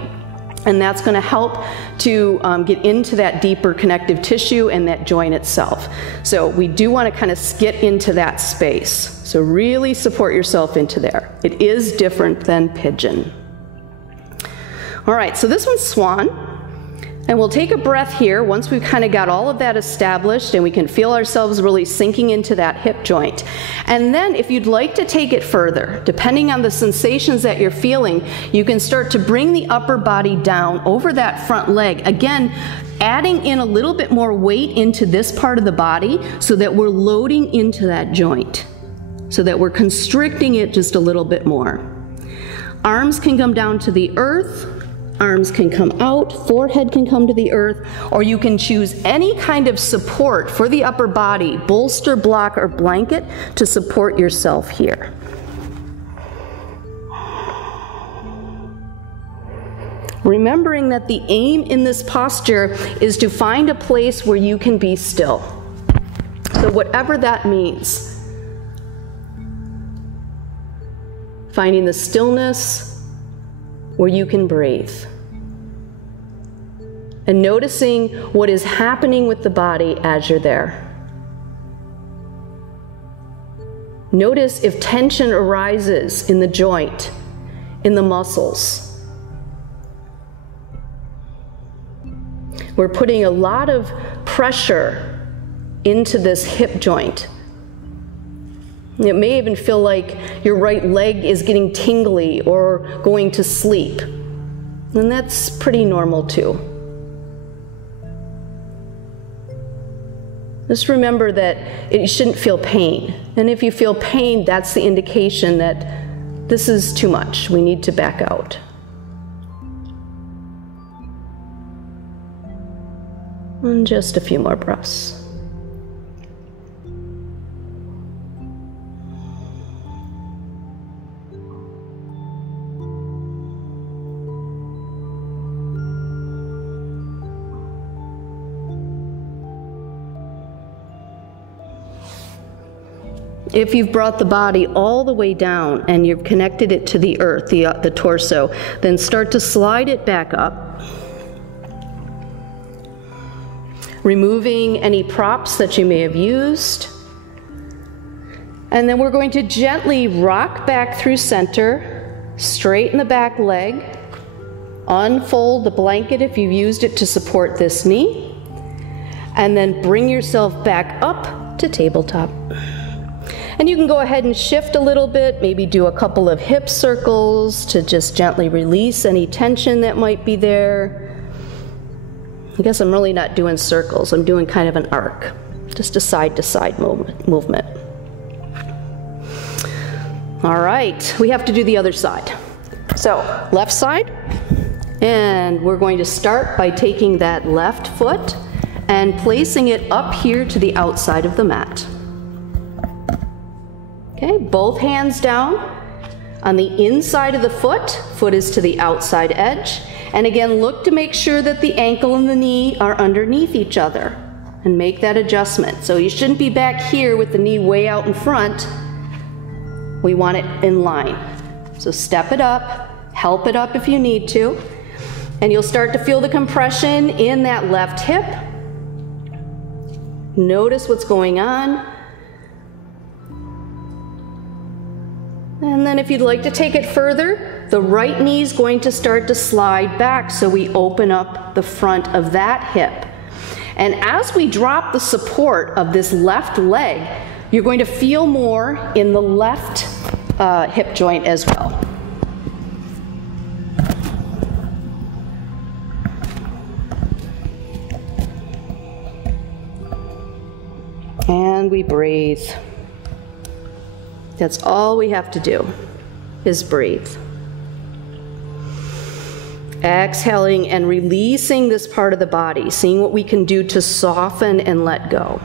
and that's going to help to get into that deeper connective tissue and that joint itself. So we do want to kind of get into that space. So really support yourself into there. It is different than Pigeon. All right, so this one's Swan. And we'll take a breath here once we've kind of got all of that established and we can feel ourselves really sinking into that hip joint. And then if you'd like to take it further, depending on the sensations that you're feeling, you can start to bring the upper body down over that front leg. Again, adding in a little bit more weight into this part of the body so that we're loading into that joint, so that we're constricting it just a little bit more. Arms can come down to the earth. Arms can come out, forehead can come to the earth, or you can choose any kind of support for the upper body, bolster, block, or blanket to support yourself here. Remembering that the aim in this posture is to find a place where you can be still. So whatever that means. Finding the stillness where you can breathe. And noticing what is happening with the body as you're there. Notice if tension arises in the joint, in the muscles. We're putting a lot of pressure into this hip joint. It may even feel like your right leg is getting tingly or going to sleep. And that's pretty normal too. Just remember that you shouldn't feel pain. And if you feel pain, that's the indication that this is too much. We need to back out. And just a few more breaths. If you've brought the body all the way down and you've connected it to the earth, the torso, then start to slide it back up. Removing any props that you may have used. And then we're going to gently rock back through center, straighten the back leg, unfold the blanket if you've used it to support this knee, and then bring yourself back up to tabletop. And you can go ahead and shift a little bit, maybe do a couple of hip circles to just gently release any tension that might be there. I guess I'm really not doing circles, I'm doing kind of an arc, just a side-to-side movement. All right, we have to do the other side. So, left side, and we're going to start by taking that left foot and placing it up here to the outside of the mat. Okay, both hands down. On the inside of the foot is to the outside edge. And again, look to make sure that the ankle and the knee are underneath each other. And make that adjustment. So you shouldn't be back here with the knee way out in front. We want it in line. So step it up, help it up if you need to. And you'll start to feel the compression in that left hip. Notice what's going on. And then if you'd like to take it further, the right knee is going to start to slide back, so we open up the front of that hip. And as we drop the support of this left leg, you're going to feel more in the left hip joint as well. And we breathe. That's all we have to do, is breathe. Exhaling and releasing this part of the body, seeing what we can do to soften and let go.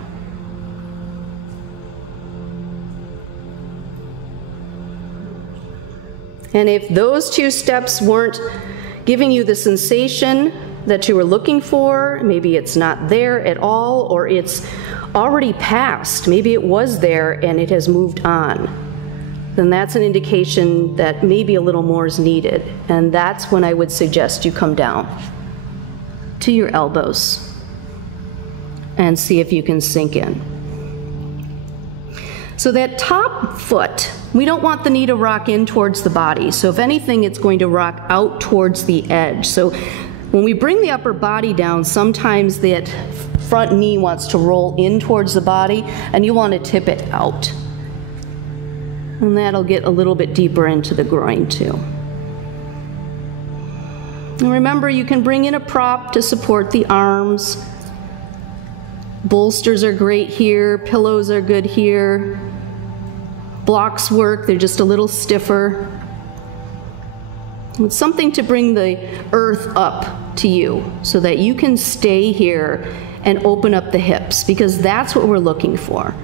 And if those two steps weren't giving you the sensation that you were looking for, maybe it's not there at all, or it's already passed, maybe it was there and it has moved on, then that's an indication that maybe a little more is needed. And that's when I would suggest you come down to your elbows and see if you can sink in. So that top foot, we don't want the knee to rock in towards the body. So if anything, it's going to rock out towards the edge. So when we bring the upper body down, sometimes that front knee wants to roll in towards the body, and you want to tip it out. And that'll get a little bit deeper into the groin too. And remember, you can bring in a prop to support the arms. Bolsters are great here, pillows are good here. Blocks work, they're just a little stiffer. It's something to bring the earth up to you so that you can stay here and open up the hips, because that's what we're looking for.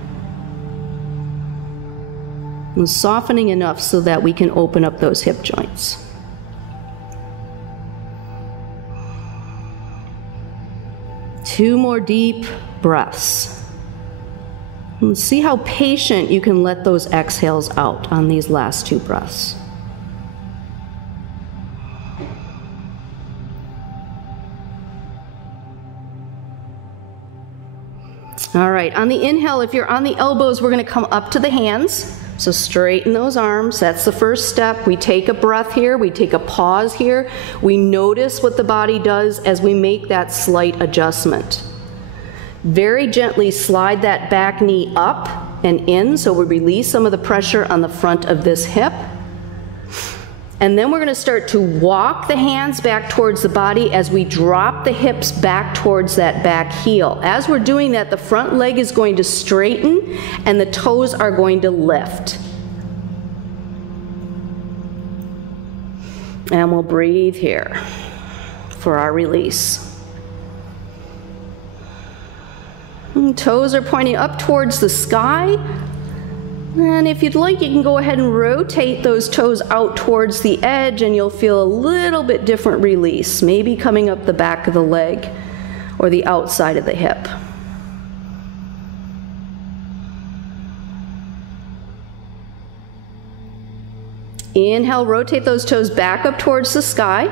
And softening enough so that we can open up those hip joints. Two more deep breaths. And see how patient you can let those exhales out on these last two breaths. All right, on the inhale, if you're on the elbows, we're going to come up to the hands. So straighten those arms. That's the first step. We take a breath here. We take a pause here. We notice what the body does as we make that slight adjustment. Very gently slide that back knee up and in, so we release some of the pressure on the front of this hip. And then we're going to start to walk the hands back towards the body as we drop the hips back towards that back heel. As we're doing that, the front leg is going to straighten and the toes are going to lift. And we'll breathe here for our release. And toes are pointing up towards the sky. And if you'd like, you can go ahead and rotate those toes out towards the edge and you'll feel a little bit different release, maybe coming up the back of the leg or the outside of the hip. Inhale, rotate those toes back up towards the sky.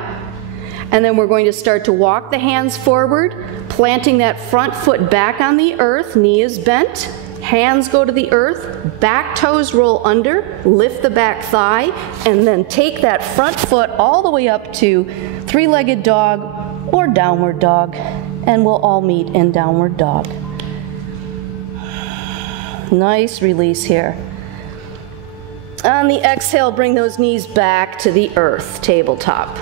And then we're going to start to walk the hands forward, planting that front foot back on the earth, knee is bent. Hands go to the earth, back toes roll under, lift the back thigh, and then take that front foot all the way up to three-legged dog or downward dog, and we'll all meet in downward dog. Nice release here. On the exhale, bring those knees back to the earth, tabletop.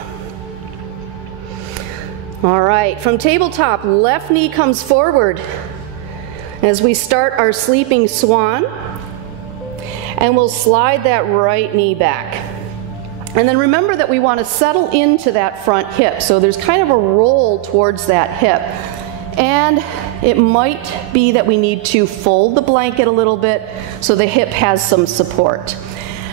All right, from tabletop, left knee comes forward as we start our sleeping swan, and we'll slide that right knee back. And then remember that we want to settle into that front hip, so there's kind of a roll towards that hip. And it might be that we need to fold the blanket a little bit so the hip has some support.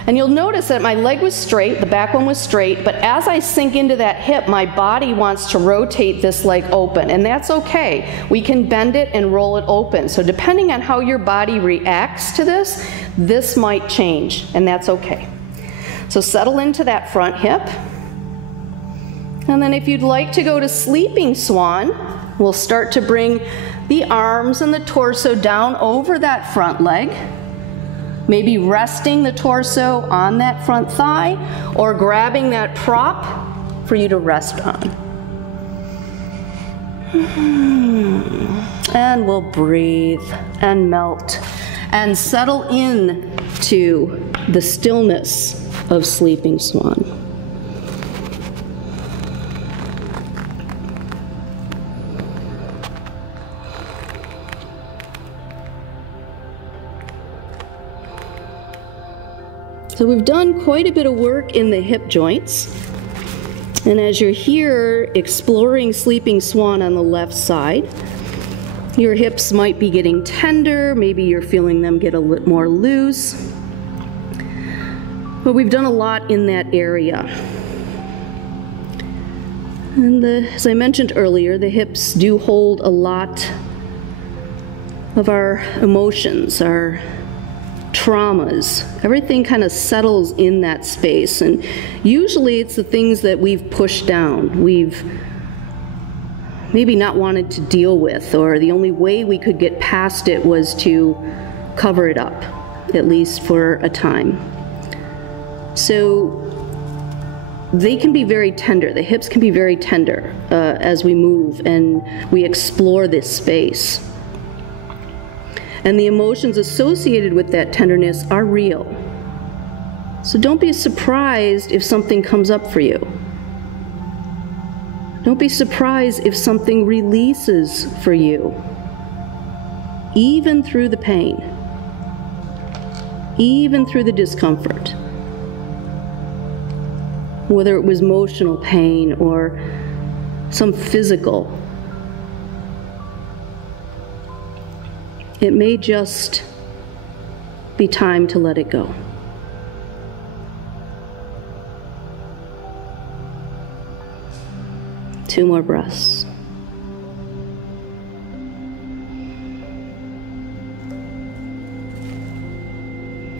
And you'll notice that my leg was straight, the back one was straight, but as I sink into that hip, my body wants to rotate this leg open, and that's okay. We can bend it and roll it open. So depending on how your body reacts to this, this might change, and that's okay. So settle into that front hip. And then if you'd like to go to sleeping swan, we'll start to bring the arms and the torso down over that front leg. Maybe resting the torso on that front thigh or grabbing that prop for you to rest on. And we'll breathe and melt and settle in to the stillness of sleeping swan. So we've done quite a bit of work in the hip joints. And as you're here exploring sleeping swan on the left side, your hips might be getting tender, maybe you're feeling them get a little more loose. But we've done a lot in that area. And as I mentioned earlier, the hips do hold a lot of our emotions, our traumas. Everything kind of settles in that space, and usually it's the things that we've pushed down, we've maybe not wanted to deal with, or the only way we could get past it was to cover it up, at least for a time. So they can be very tender, the hips can be very tender as we move and we explore this space. And the emotions associated with that tenderness are real. So don't be surprised if something comes up for you. Don't be surprised if something releases for you, even through the pain, even through the discomfort. whether it was emotional pain or some physical. It may just be time to let it go. Two more breaths.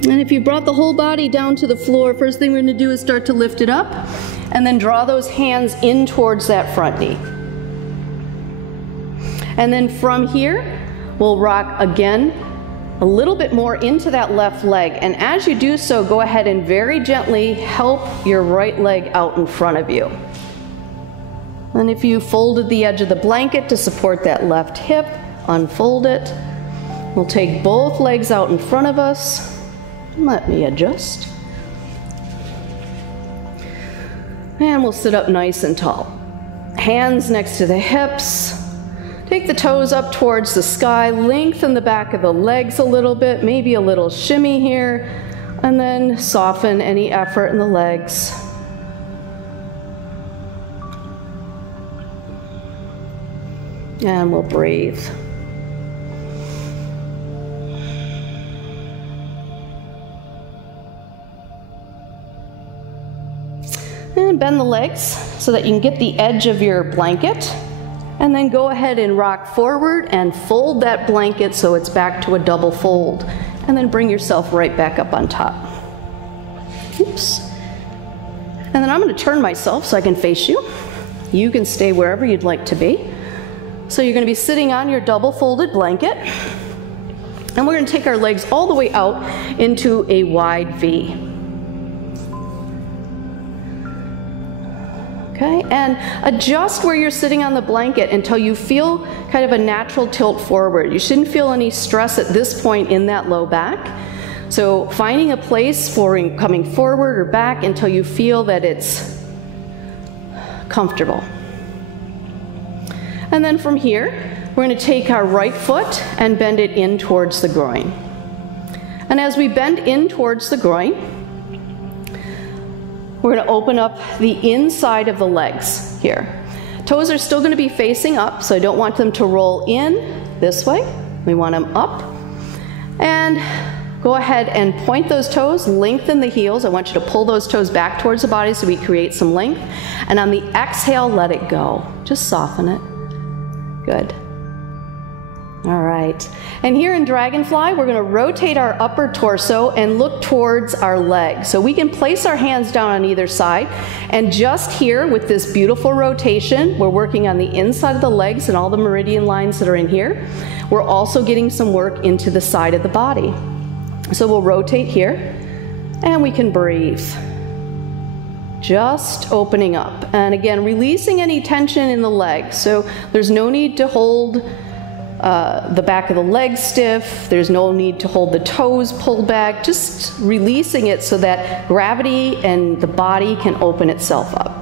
And if you brought the whole body down to the floor, first thing we're going to do is start to lift it up and then draw those hands in towards that front knee. And then from here, we'll rock again a little bit more into that left leg. And as you do so, go ahead and very gently help your right leg out in front of you. And if you folded the edge of the blanket to support that left hip, unfold it. We'll take both legs out in front of us. Let me adjust. And we'll sit up nice and tall. Hands next to the hips. Take the toes up towards the sky, lengthen the back of the legs a little bit, maybe a little shimmy here, and then soften any effort in the legs. And we'll breathe. And bend the legs so that you can get the edge of your blanket. And then go ahead and rock forward and fold that blanket so it's back to a double fold. And then bring yourself right back up on top. Oops. And then I'm going to turn myself so I can face you. You can stay wherever you'd like to be. So you're going to be sitting on your double folded blanket. And we're going to take our legs all the way out into a wide V. Okay, and adjust where you're sitting on the blanket until you feel kind of a natural tilt forward. You shouldn't feel any stress at this point in that low back. So finding a place for coming forward or back until you feel that it's comfortable. And then from here, we're going to take our right foot and bend it in towards the groin. And as we bend in towards the groin, we're going to open up the inside of the legs here. Toes are still going to be facing up, so I don't want them to roll in this way. We want them up. And go ahead and point those toes, lengthen the heels. I want you to pull those toes back towards the body so we create some length. And on the exhale, let it go. Just soften it. Good. All right. And here in Dragonfly, we're going to rotate our upper torso and look towards our legs. So we can place our hands down on either side. And just here with this beautiful rotation, we're working on the inside of the legs and all the meridian lines that are in here. We're also getting some work into the side of the body. So we'll rotate here and we can breathe. Just opening up. And again, releasing any tension in the legs. So there's no need to hold the back of the leg stiff. There's no need to hold the toes pulled back. Just releasing it so that gravity and the body can open itself up.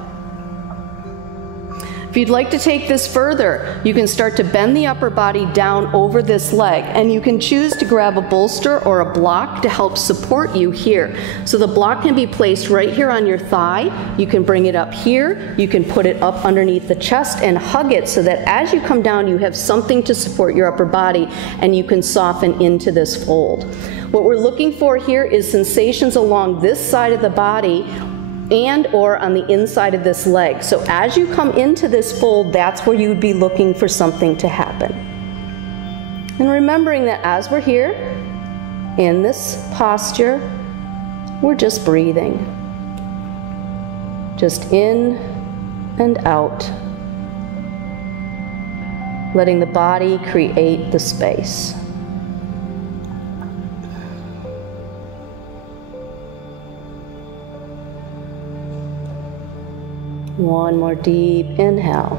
If you'd like to take this further, you can start to bend the upper body down over this leg, and you can choose to grab a bolster or a block to help support you here. So the block can be placed right here on your thigh. You can bring it up here. You can put it up underneath the chest and hug it so that as you come down, you have something to support your upper body and you can soften into this fold. What we're looking for here is sensations along this side of the body and or on the inside of this leg. So as you come into this fold, that's where you would be looking for something to happen. And remembering that as we're here, in this posture, we're just breathing. Just in and out. Letting the body create the space. One more deep inhale.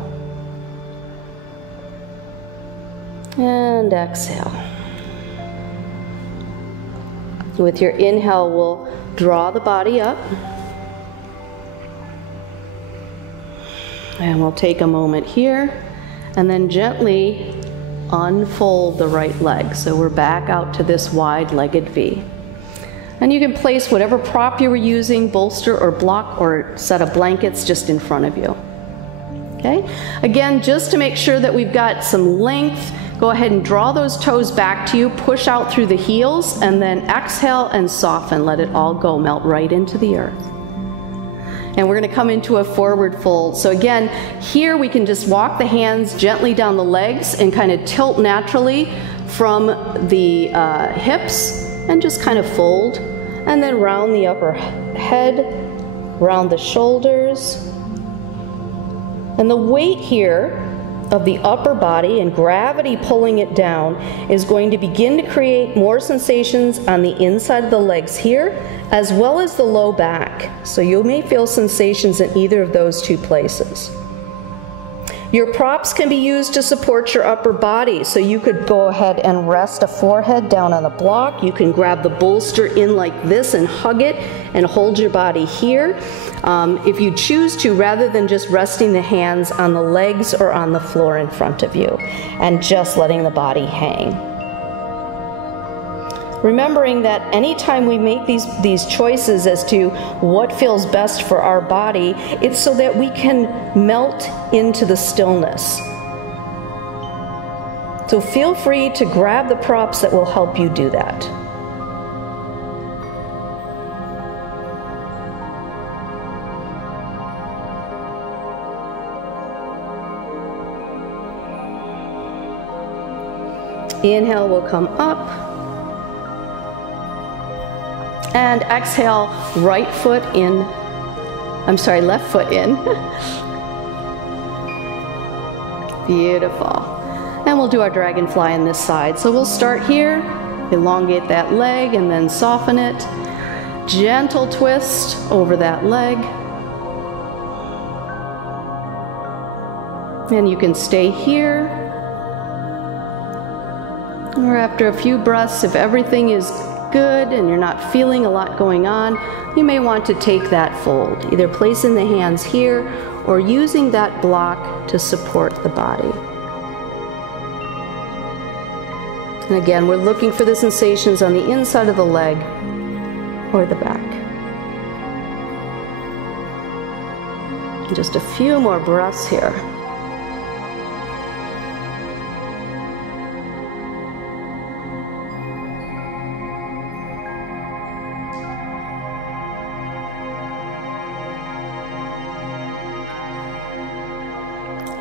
And exhale. With your inhale, we'll draw the body up. And we'll take a moment here and then gently unfold the right leg. So we're back out to this wide-legged V. And you can place whatever prop you were using, bolster or block or set of blankets, just in front of you. Okay? Again, just to make sure that we've got some length, go ahead and draw those toes back to you, push out through the heels, and then exhale and soften. Let it all go, melt right into the earth. And we're going to come into a forward fold. So again, here we can just walk the hands gently down the legs and kind of tilt naturally from the hips and just kind of fold. And then round the upper head, round the shoulders. And the weight here of the upper body and gravity pulling it down is going to begin to create more sensations on the inside of the legs here, as well as the low back. So you may feel sensations in either of those two places. Your props can be used to support your upper body. So you could go ahead and rest a forehead down on the block. You can grab the bolster in like this and hug it and hold your body here. If you choose to, rather than just resting the hands on the legs or on the floor in front of you and just letting the body hang. Remembering that anytime we make these choices as to what feels best for our body, it's so that we can melt into the stillness. So feel free to grab the props that will help you do that. Inhale will come up. And exhale, left foot in. Beautiful. And we'll do our dragonfly on this side. So we'll start here, elongate that leg and then soften it. Gentle twist over that leg. And you can stay here. Or after a few breaths, if everything is good and you're not feeling a lot going on, you may want to take that fold, either placing the hands here or using that block to support the body. And again, we're looking for the sensations on the inside of the leg or the back. And just a few more breaths here.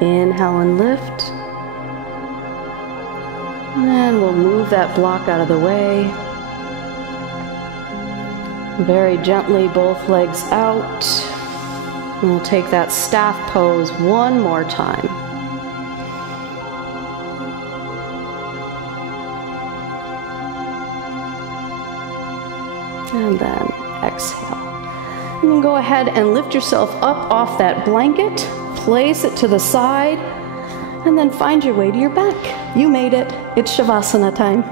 Inhale and lift. And we'll move that block out of the way. Very gently, both legs out. And we'll take that staff pose one more time. And then exhale. And then go ahead and lift yourself up off that blanket. Place it to the side, and then find your way to your back. You made it. It's Shavasana time.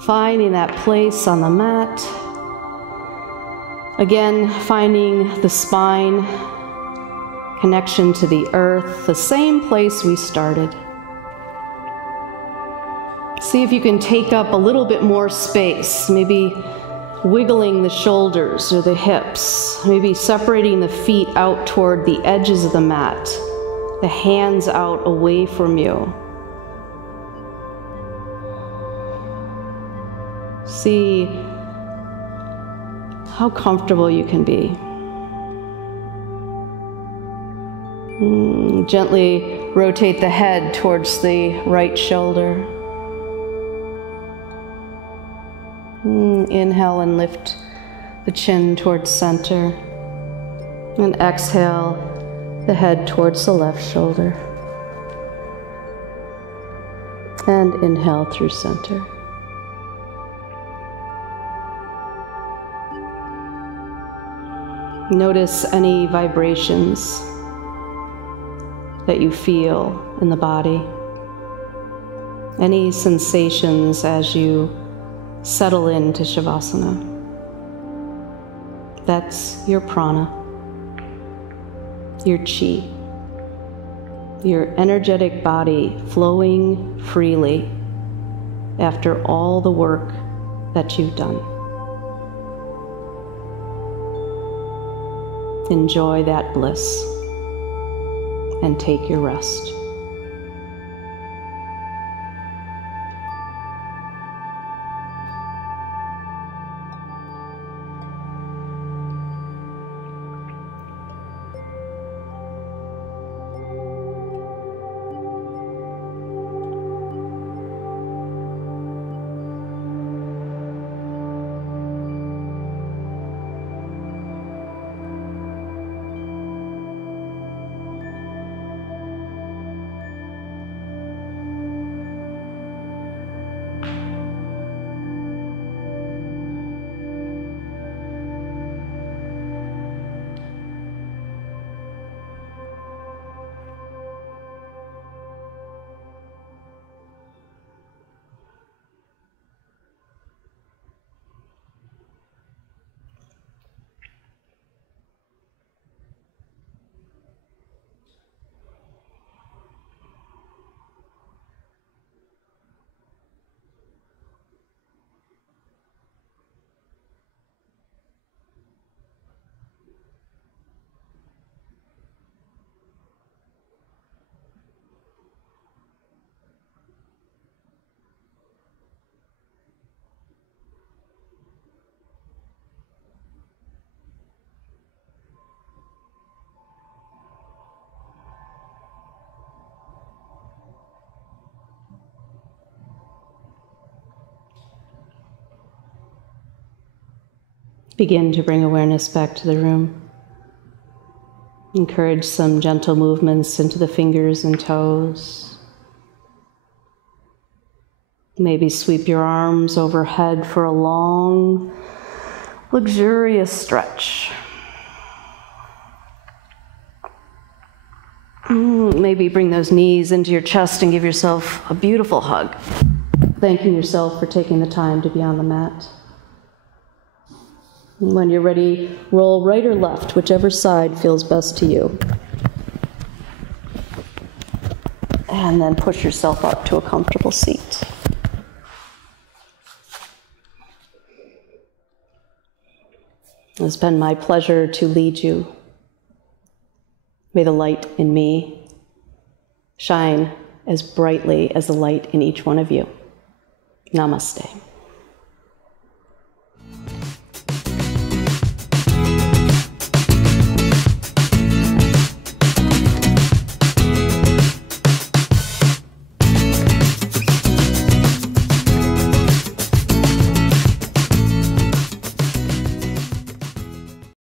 Finding that place on the mat. Again, finding the spine, connection to the earth, the same place we started. See if you can take up a little bit more space, maybe wiggling the shoulders or the hips, maybe separating the feet out toward the edges of the mat, the hands out away from you. See how comfortable you can be. Gently rotate the head towards the right shoulder. Inhale and lift the chin towards center. And exhale the head towards the left shoulder. And inhale through center. Notice any vibrations that you feel in the body. Any sensations as you settle into Shavasana. That's your prana, your chi, your energetic body flowing freely after all the work that you've done. Enjoy that bliss and take your rest. Begin to bring awareness back to the room. Encourage some gentle movements into the fingers and toes. Maybe sweep your arms overhead for a long, luxurious stretch. Maybe bring those knees into your chest and give yourself a beautiful hug, thanking yourself for taking the time to be on the mat. When you're ready, roll right or left, whichever side feels best to you. And then push yourself up to a comfortable seat. It's been my pleasure to lead you. May the light in me shine as brightly as the light in each one of you. Namaste.